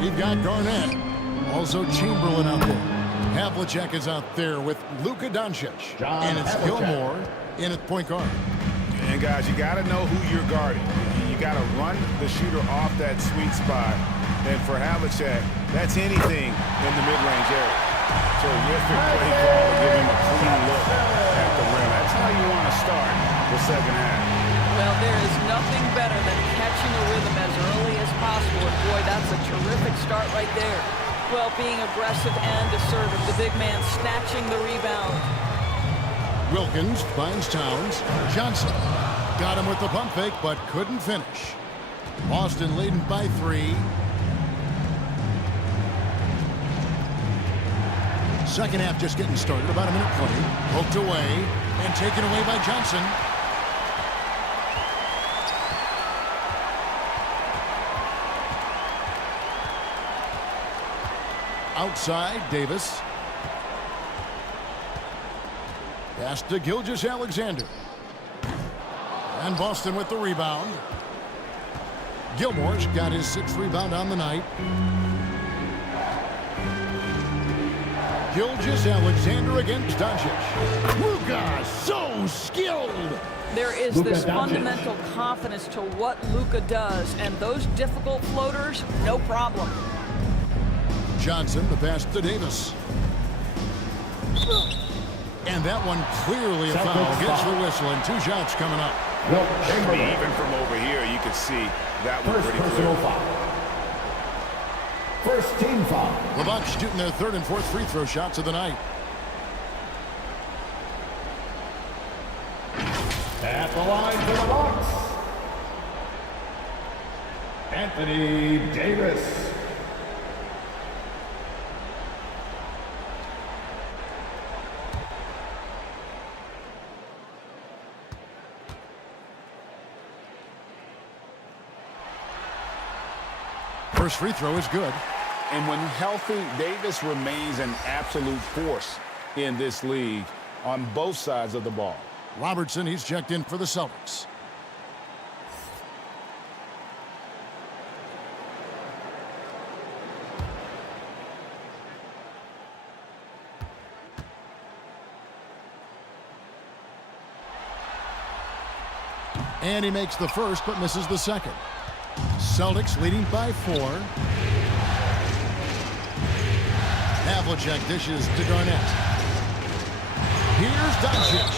we've got Garnett, also Chamberlain out there. Havlicek is out there with Luka Doncic. And it's Gilmore in at point guard. And guys, you got to know who you're guarding. You got to run the shooter off that sweet spot. And for Havlicek, that's anything in the mid-range area. Terrific play call to give him a clean look at the rim. That's how you want to start the second half. Well, there is nothing better than catching a rhythm as early as possible. And boy, that's a terrific start right there. Well, being aggressive and assertive, the big man snatching the rebound. Wilkins finds Towns. Johnson got him with the pump fake, but couldn't finish. Boston leading by 3. Second half just getting started, about a minute 20. Poked away and taken away by Johnson. Outside, Davis. Pass to Gilgeous-Alexander. And Boston with the rebound. Gilmore's got his 6th rebound on the night. Gilgeous-Alexander against Doncic. Luka, so skilled. There is this fundamental confidence to what Luka does, and those difficult floaters, no problem. Johnson, the pass to Davis. And that one clearly a foul. Gets the whistle, and 2 shots coming up. Even from over here, you can see that one pretty clear. First team foul. The Bucks shooting their 3rd and 4th free throw shots of the night. At the line for the Bucks, Anthony Davis. first free throw is good. And when healthy, Davis remains an absolute force in this league on both sides of the ball. Robertson, he's checked in for the Celtics. And he makes the first, but misses the second. Celtics leading by 4. Havlicek dishes to Garnett. Here's Doncic.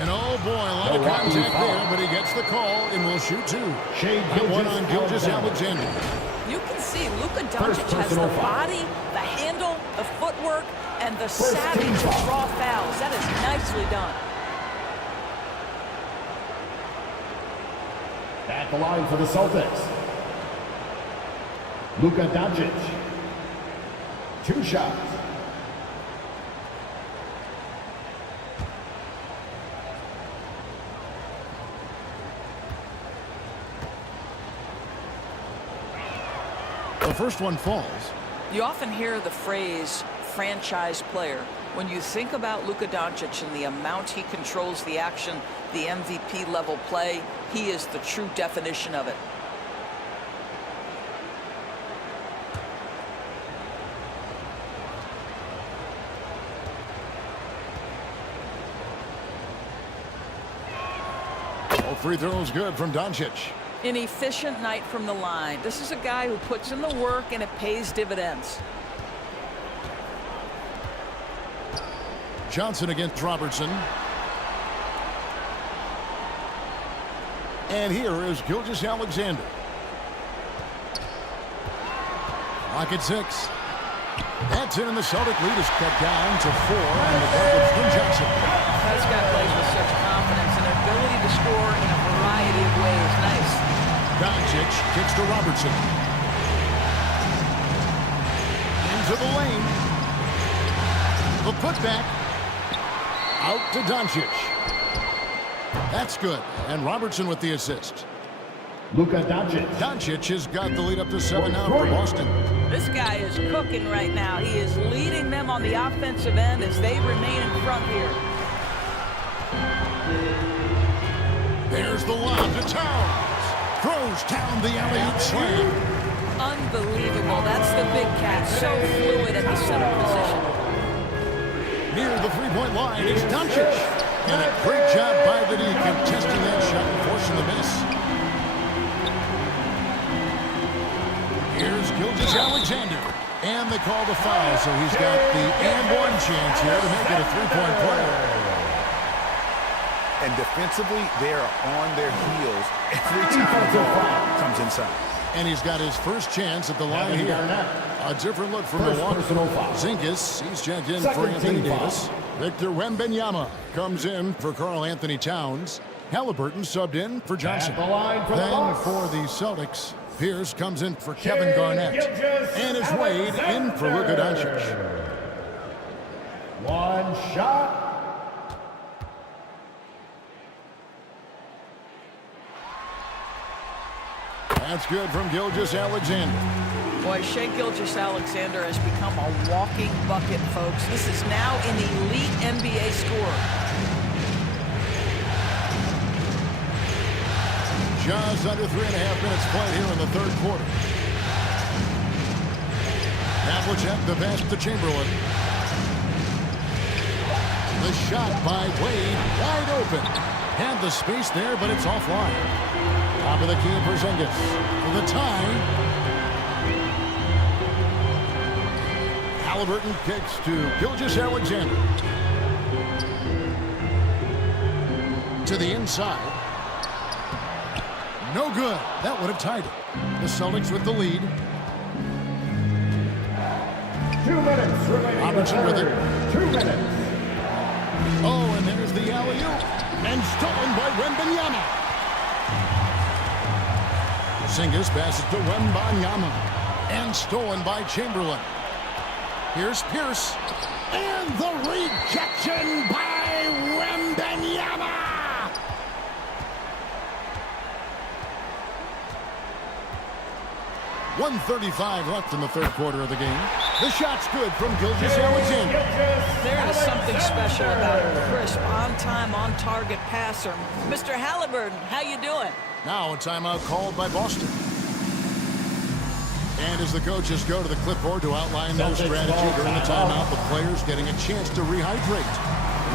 And oh boy, a lot of contact there, but he gets the call and will shoot 2. And one on Gilgeous-Alexander. You can see Luka Doncic has the body, the handle, the footwork, and the savvy to draw fouls. That is nicely done. At the line for the Celtics, Luka Doncic. 2 shots. The first one falls. You often hear the phrase franchise player. When you think about Luka Doncic and the amount he controls the action, the MVP level play, he is the true definition of it. All free throws good from Doncic. An efficient night from the line. This is a guy who puts in the work and it pays dividends. Johnson against Robertson. And here is Gilgeous-Alexander. Rocket 6. That's in, and the Celtic lead is cut down to 4 on the part of Jim Johnson. This guy plays with such confidence and ability to score in a variety of ways. Nice. Doncic kicks to Robertson. Into the lane. The putback. Out to Doncic. That's good. And Robertson with the assist. Luka Doncic. Doncic has got the lead up to 7 now for Boston. This guy is cooking right now. He is leading them on the offensive end as they remain in front here. There's the lob to Towns. Throws down the alley-oop slam. Unbelievable. That's the big cat. So fluid at the center position. Near the three-point line is Doncic. And a great job by the D contesting that shot and forcing the miss. Here's Gilgeous-Alexander. And they call the foul, so he's got the and-one chance here to make it a three-point play. And defensively, they are on their heels every time the ball comes inside. And he's got his first chance at the line here. A different look for Milwaukee. Zinkis, he's checked in for Anthony Davis. Victor Wembanyama comes in for Karl Anthony Towns. Halliburton subbed in for Johnson. Then for the Celtics, Pierce comes in for Kevin Garnett. And is Wade in for Luka Doncic. 1 shot. That's good from Gilgeous-Alexander. Boy, Shai Gilgeous-Alexander has become a walking bucket, folks. This is now an elite NBA scorer. Just under 3.5 minutes played here in the third quarter. Havlicek the pass to Chamberlain. The shot by Wade, wide open. Had the space there, but it's offline. Top of the key for Porzingis for the tie. Halliburton kicks to Gilgeous-Alexander. To the inside. No good. That would have tied it. The Celtics with the lead. 2 minutes remaining. Robertson with it. 2 minutes. Oh, and there's the alley-oop. And stolen by Wembanyama. Porzingis passes to Wembanyama. And stolen by Chamberlain. Here's Pierce. And the rejection by Wembanyama. 1:35 left in the third quarter of the game. The shot's good from Gilgeous-Alexander. There is something special about a crisp, on-time, on-target passer. Mr. Halliburton, how you doing? Now a timeout called by Boston. And as the coaches go to the clipboard to outline their strategy during the timeout, the players getting a chance to rehydrate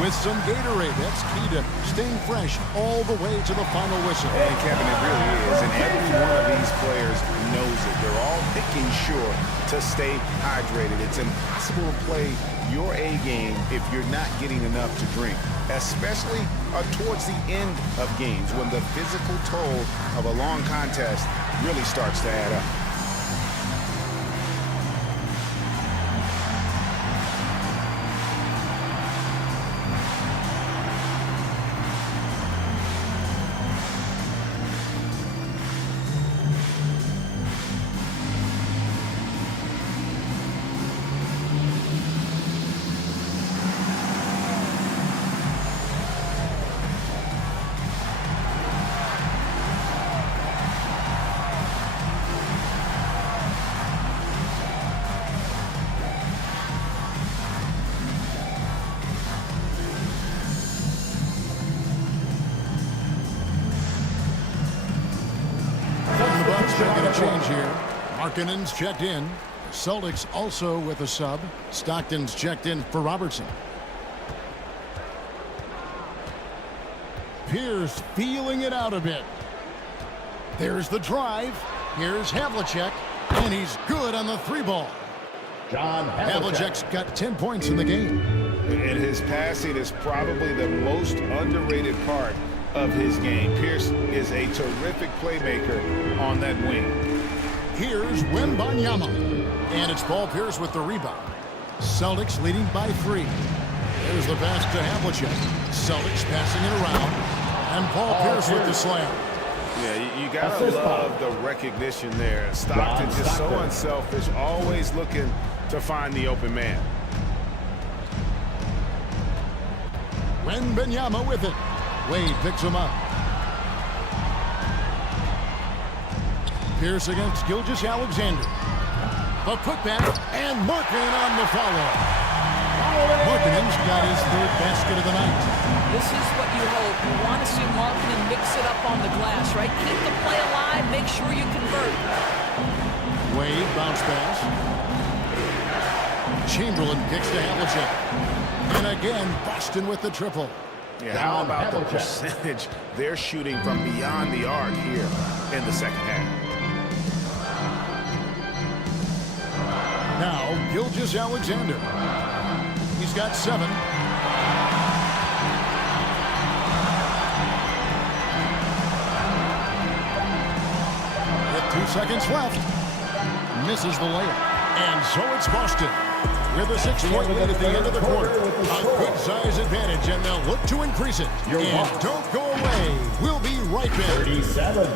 with some Gatorade. That's key to staying fresh all the way to the final whistle. And Kevin, it really is. And every one of these players knows it. They're all making sure to stay hydrated. It's impossible to play your A game if you're not getting enough to drink, especially towards the end of games when the physical toll of a long contest really starts to add up. Making a change here. Markkanen's checked in. Celtics also with a sub. Stockton's checked in for Robertson. Pierce feeling it out a bit. There's the drive. Here's Havlicek, and he's good on the three ball. John Havlicek's got 10 points in the game. And his passing is probably the most underrated part of his game. Pierce is a terrific playmaker on that wing. Here's Wembanyama, and it's Paul Pierce with the rebound. Celtics leading by 3. There's the pass to Havlicek. Celtics passing it around, and Paul Pierce with the slam. Yeah, you gotta love the recognition there. Stockton just so unselfish, always looking to find the open man. Wembanyama with it. Wade picks him up. Pierce against Gilgeous-Alexander. The putback, and Markkanen on the follow. Markkanen's got his third basket of the night. This is what you hope. You want to see Markkanen mix it up on the glass, right? Keep the play alive. Make sure you convert. Wade bounce pass. Chamberlain kicks to Havlicek. And again, Boston with the triple. Yeah, how about the percentage they're shooting from beyond the arc here in the second half? Now, Gilgeous-Alexander. He's got 7. With 2 seconds left. Misses the layup. And so it's Boston with a 6-point lead at the end of the quarter. A good size advantage, and they'll look to increase it. And don't go away. We'll be right back. 37.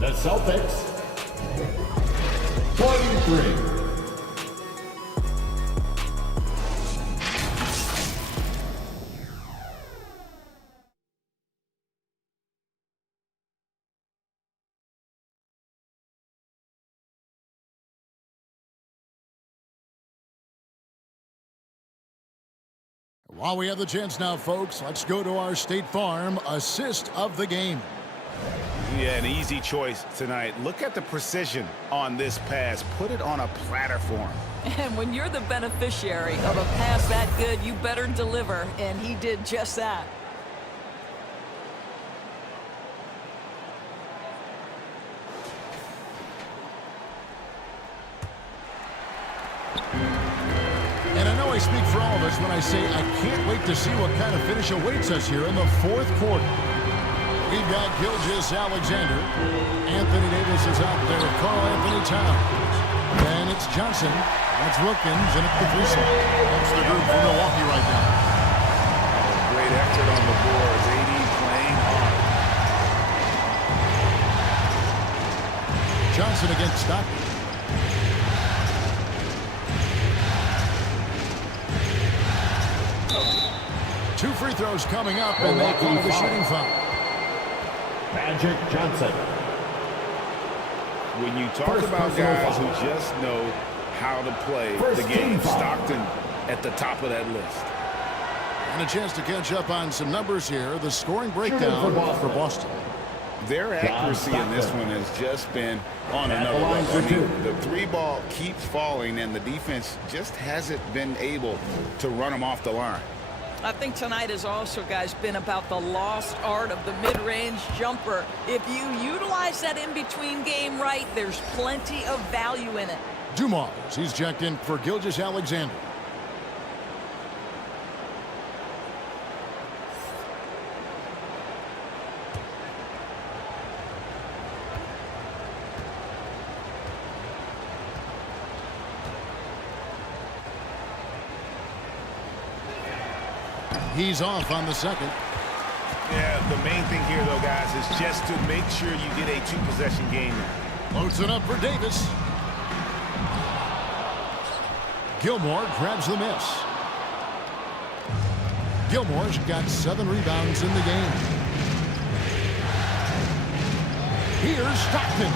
The Celtics. 43. While we have the chance now, folks, let's go to our State Farm assist of the game. Yeah, an easy choice tonight. Look at the precision on this pass. Put it on a platter form. And when you're the beneficiary of a pass that good, you better deliver, and he did just that. And I know I speak for all of us when I say I can't wait to see what kind of finish awaits us here in the fourth quarter. We've got Gilgeous-Alexander. Anthony Davis is out there. Karl Anthony Towns. Then it's Johnson. That's Wilkins, and it's the threesome. That's the group for Milwaukee right now. Great effort on the boards. AD playing hard. Johnson against Stockton. 2 free throws coming up, and they call the shooting foul. Magic Johnson. When you talk about guys who just know how to play the game, Stockton at the top of that list. And a chance to catch up on some numbers here. The scoring breakdown for Boston. Their accuracy in this one has just been on another level. I mean, the three ball keeps falling, and the defense just hasn't been able to run them off the line. I think tonight has also, guys, been about the lost art of the mid-range jumper. If you utilize that in-between game right, there's plenty of value in it. Dumars, he's checked in for Gilgeous-Alexander. He's off on the second. Yeah, the main thing here, though, guys, is just to make sure you get a two-possession game now. Loads it up for Davis. Gilmore grabs the miss. Gilmore's got 7 rebounds in the game. Here's Stockton.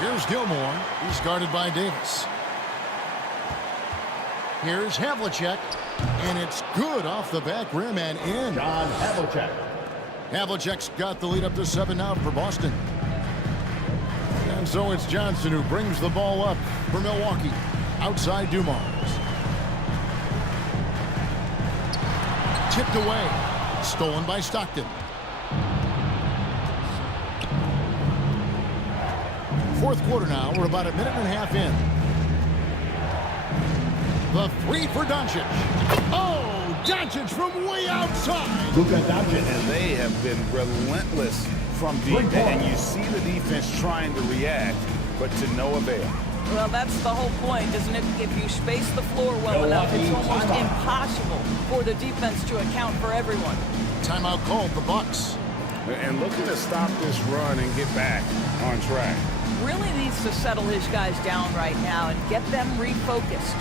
Here's Gilmore. He's guarded by Davis. Here's Havlicek, and it's good off the back rim and in. John Havlicek. Havlicek's got the lead up to 7 now for Boston. And so it's Johnson who brings the ball up for Milwaukee. Outside Dumars. Tipped away. Stolen by Stockton. Fourth quarter now. We're about a minute and a half in. The three for Doncic. Oh, Doncic from way outside. Luka Doncic. And they have been relentless from deep. And you see the defense trying to react, but to no avail. Well, that's the whole point, isn't it? If you space the floor well enough, it's almost impossible for the defense to account for everyone. Timeout called the Bucks. And looking to stop this run and get back on track. Really needs to settle his guys down right now and get them refocused.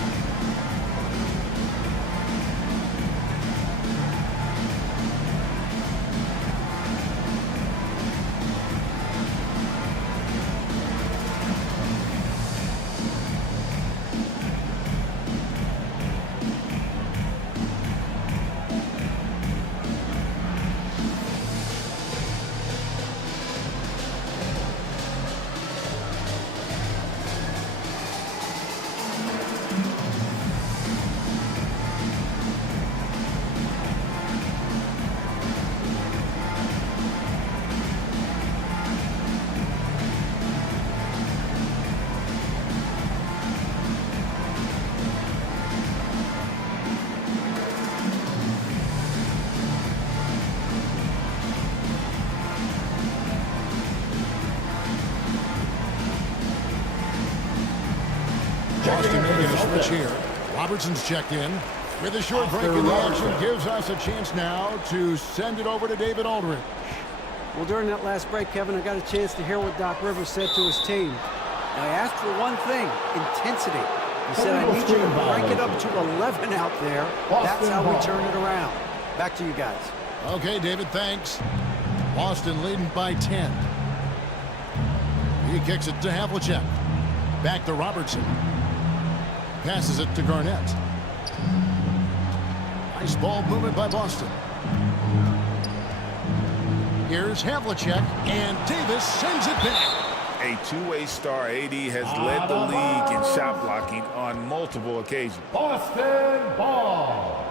Boston making a switch here. Robertson's checked in. With a short break in the action, gives us a chance now to send it over to David Aldridge. Well, during that last break, Kevin, I got a chance to hear what Doc Rivers said to his team. I asked for one thing, intensity. He said, I need you to crank it up to 11 out there. That's how we turn it around. Back to you guys. Okay, David, thanks. Boston leading by 10. He kicks it to Havlicek. Back to Robertson. Passes it to Garnett. Nice ball movement by Boston. Here's Havlicek, and Davis sends it back. A two-way star. AD has led the league in shot blocking on multiple occasions. Boston ball.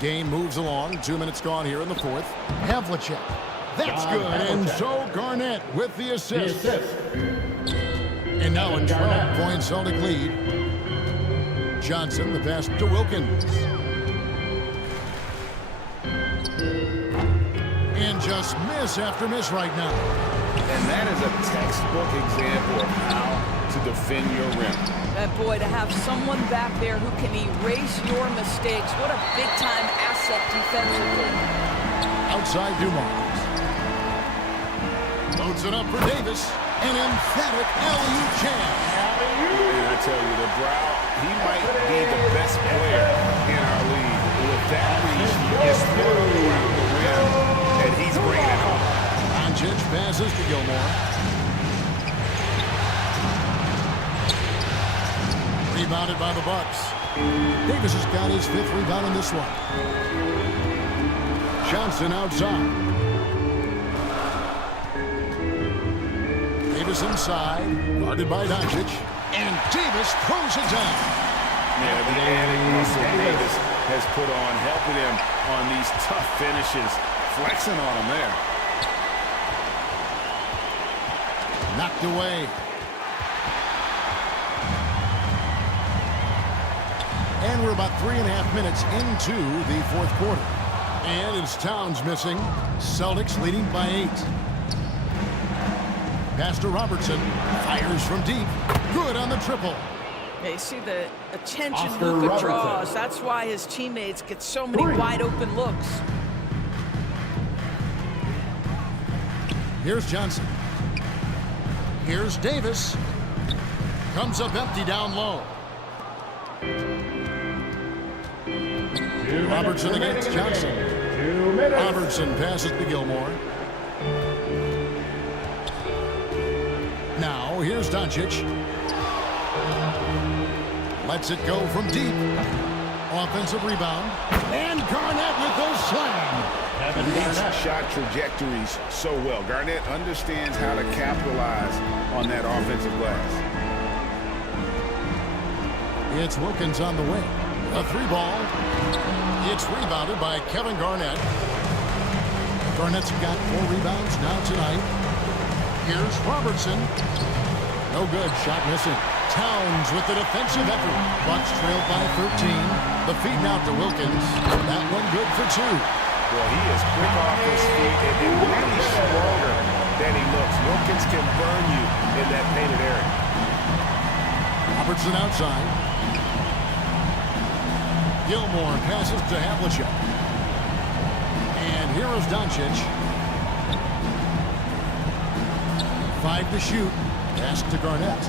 Game moves along. 2 minutes gone here in the fourth. Havlicek. That's good. And so Garnett with the assist. And now a 12-point Celtic lead. Johnson, the pass to Wilkins. And just miss after miss right now. And that is a textbook example of how to defend your rim. And boy, to have someone back there who can erase your mistakes, what a big-time asset defensively. Outside Dumars. Loads it up for Davis. An emphatic alley-oop jam. And I tell you, the Brow, he might be the best player in our league. With that reach, it's thrown around the rim, and he's bringing it home. Doncic passes to Gilmore. Rebounded by the Bucks. Davis has got his 5th rebound in this one. Johnson outside. Davis inside, guarded by Doncic, and Davis throws it down. Yeah, the added muscle Davis has put on, helping him on these tough finishes, flexing on him there. Knocked away. And we're about 3.5 minutes into the 4th quarter. And it's Towns missing. Celtics leading by 8. Pass to Robertson. Fires from deep. Good on the triple. Yeah, you see the attention Luka draws. That's why his teammates get so many wide open looks. Here's Johnson. Here's Davis. Comes up empty down low. Robertson against Johnson. Robertson passes to Gilmore. Now here's Doncic. Lets it go from deep. Offensive rebound. And Garnett with the slam. Reads shot trajectories so well. Garnett understands how to capitalize on that offensive glass. It's Wilkins on the wing. A 3-ball. It's rebounded by Kevin Garnett. Garnett's got 4 rebounds now tonight. Here's Robertson. No good. Shot missing. Towns with the defensive effort. Bucks trailed by 13. The feed out to Wilkins. That one good for 2. Well, he is quick off his feet and really stronger than he looks. Wilkins can burn you in that painted area. Robertson outside. Gilmore passes to Havlicek. And here is Doncic. 5 to shoot. Pass to Garnett.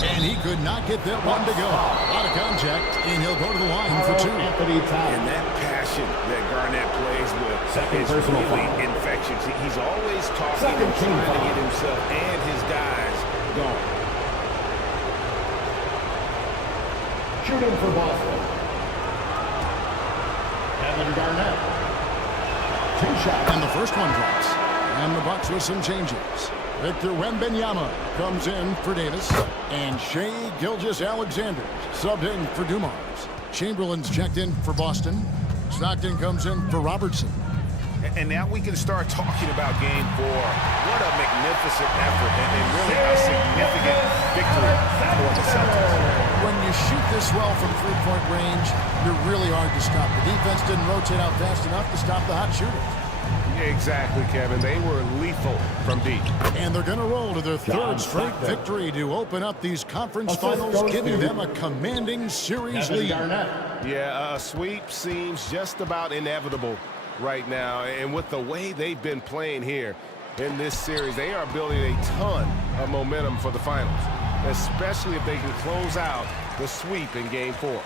And he could not get that one to go. A lot of contact, and he'll go to the line for 2. And that passion that Garnett plays with is really infectious. He's always talking and trying to get himself and his guys going. Shooting for Boston, Kevin Garnett. 2 shots. And the first one drops. And the Bucks with some changes. Victor Wembanyama comes in for Davis. And Shai Gilgeous-Alexander subbed in for Dumars. Chamberlain's checked in for Boston. Stockton comes in for Robertson. And now we can start talking about Game 4. What a magnificent effort and really a significant victory for the Celtics. When you shoot this well from 3-point range, you're really hard to stop. The defense didn't rotate out fast enough to stop the hot shooters. Exactly, Kevin. They were lethal from deep. And they're going to roll to their 3rd straight victory to open up these conference finals, giving them a commanding series lead. Yeah, a sweep seems just about inevitable right now. And with the way they've been playing here in this series, they are building a ton of momentum for the finals, especially if they can close out the sweep in Game 4.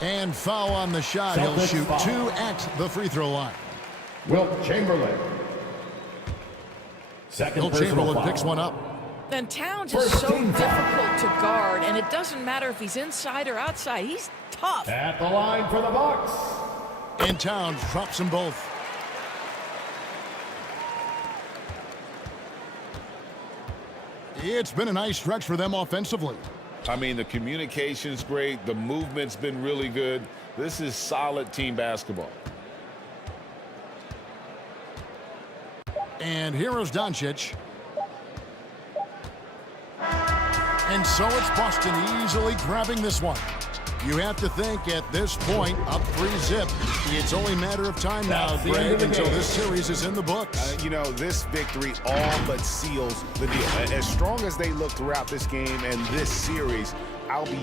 And foul on the shot. He'll shoot 2 at the free throw line. Wilt Chamberlain. Wilt Chamberlain picks one up. And Towns is so difficult to guard, and it doesn't matter if he's inside or outside. He's tough. At the line for the Bucks. And Towns drops them both. It's been a nice stretch for them offensively. I mean, the communication's great. The movement's been really good. This is solid team basketball. And here is Doncic. And so it's Boston easily grabbing this one. You have to think at this point, up 3-zip. It's only a matter of time now, Greg, until this series is in the books. You know, this victory all but seals the deal. As strong as they look throughout this game and this series, I'll be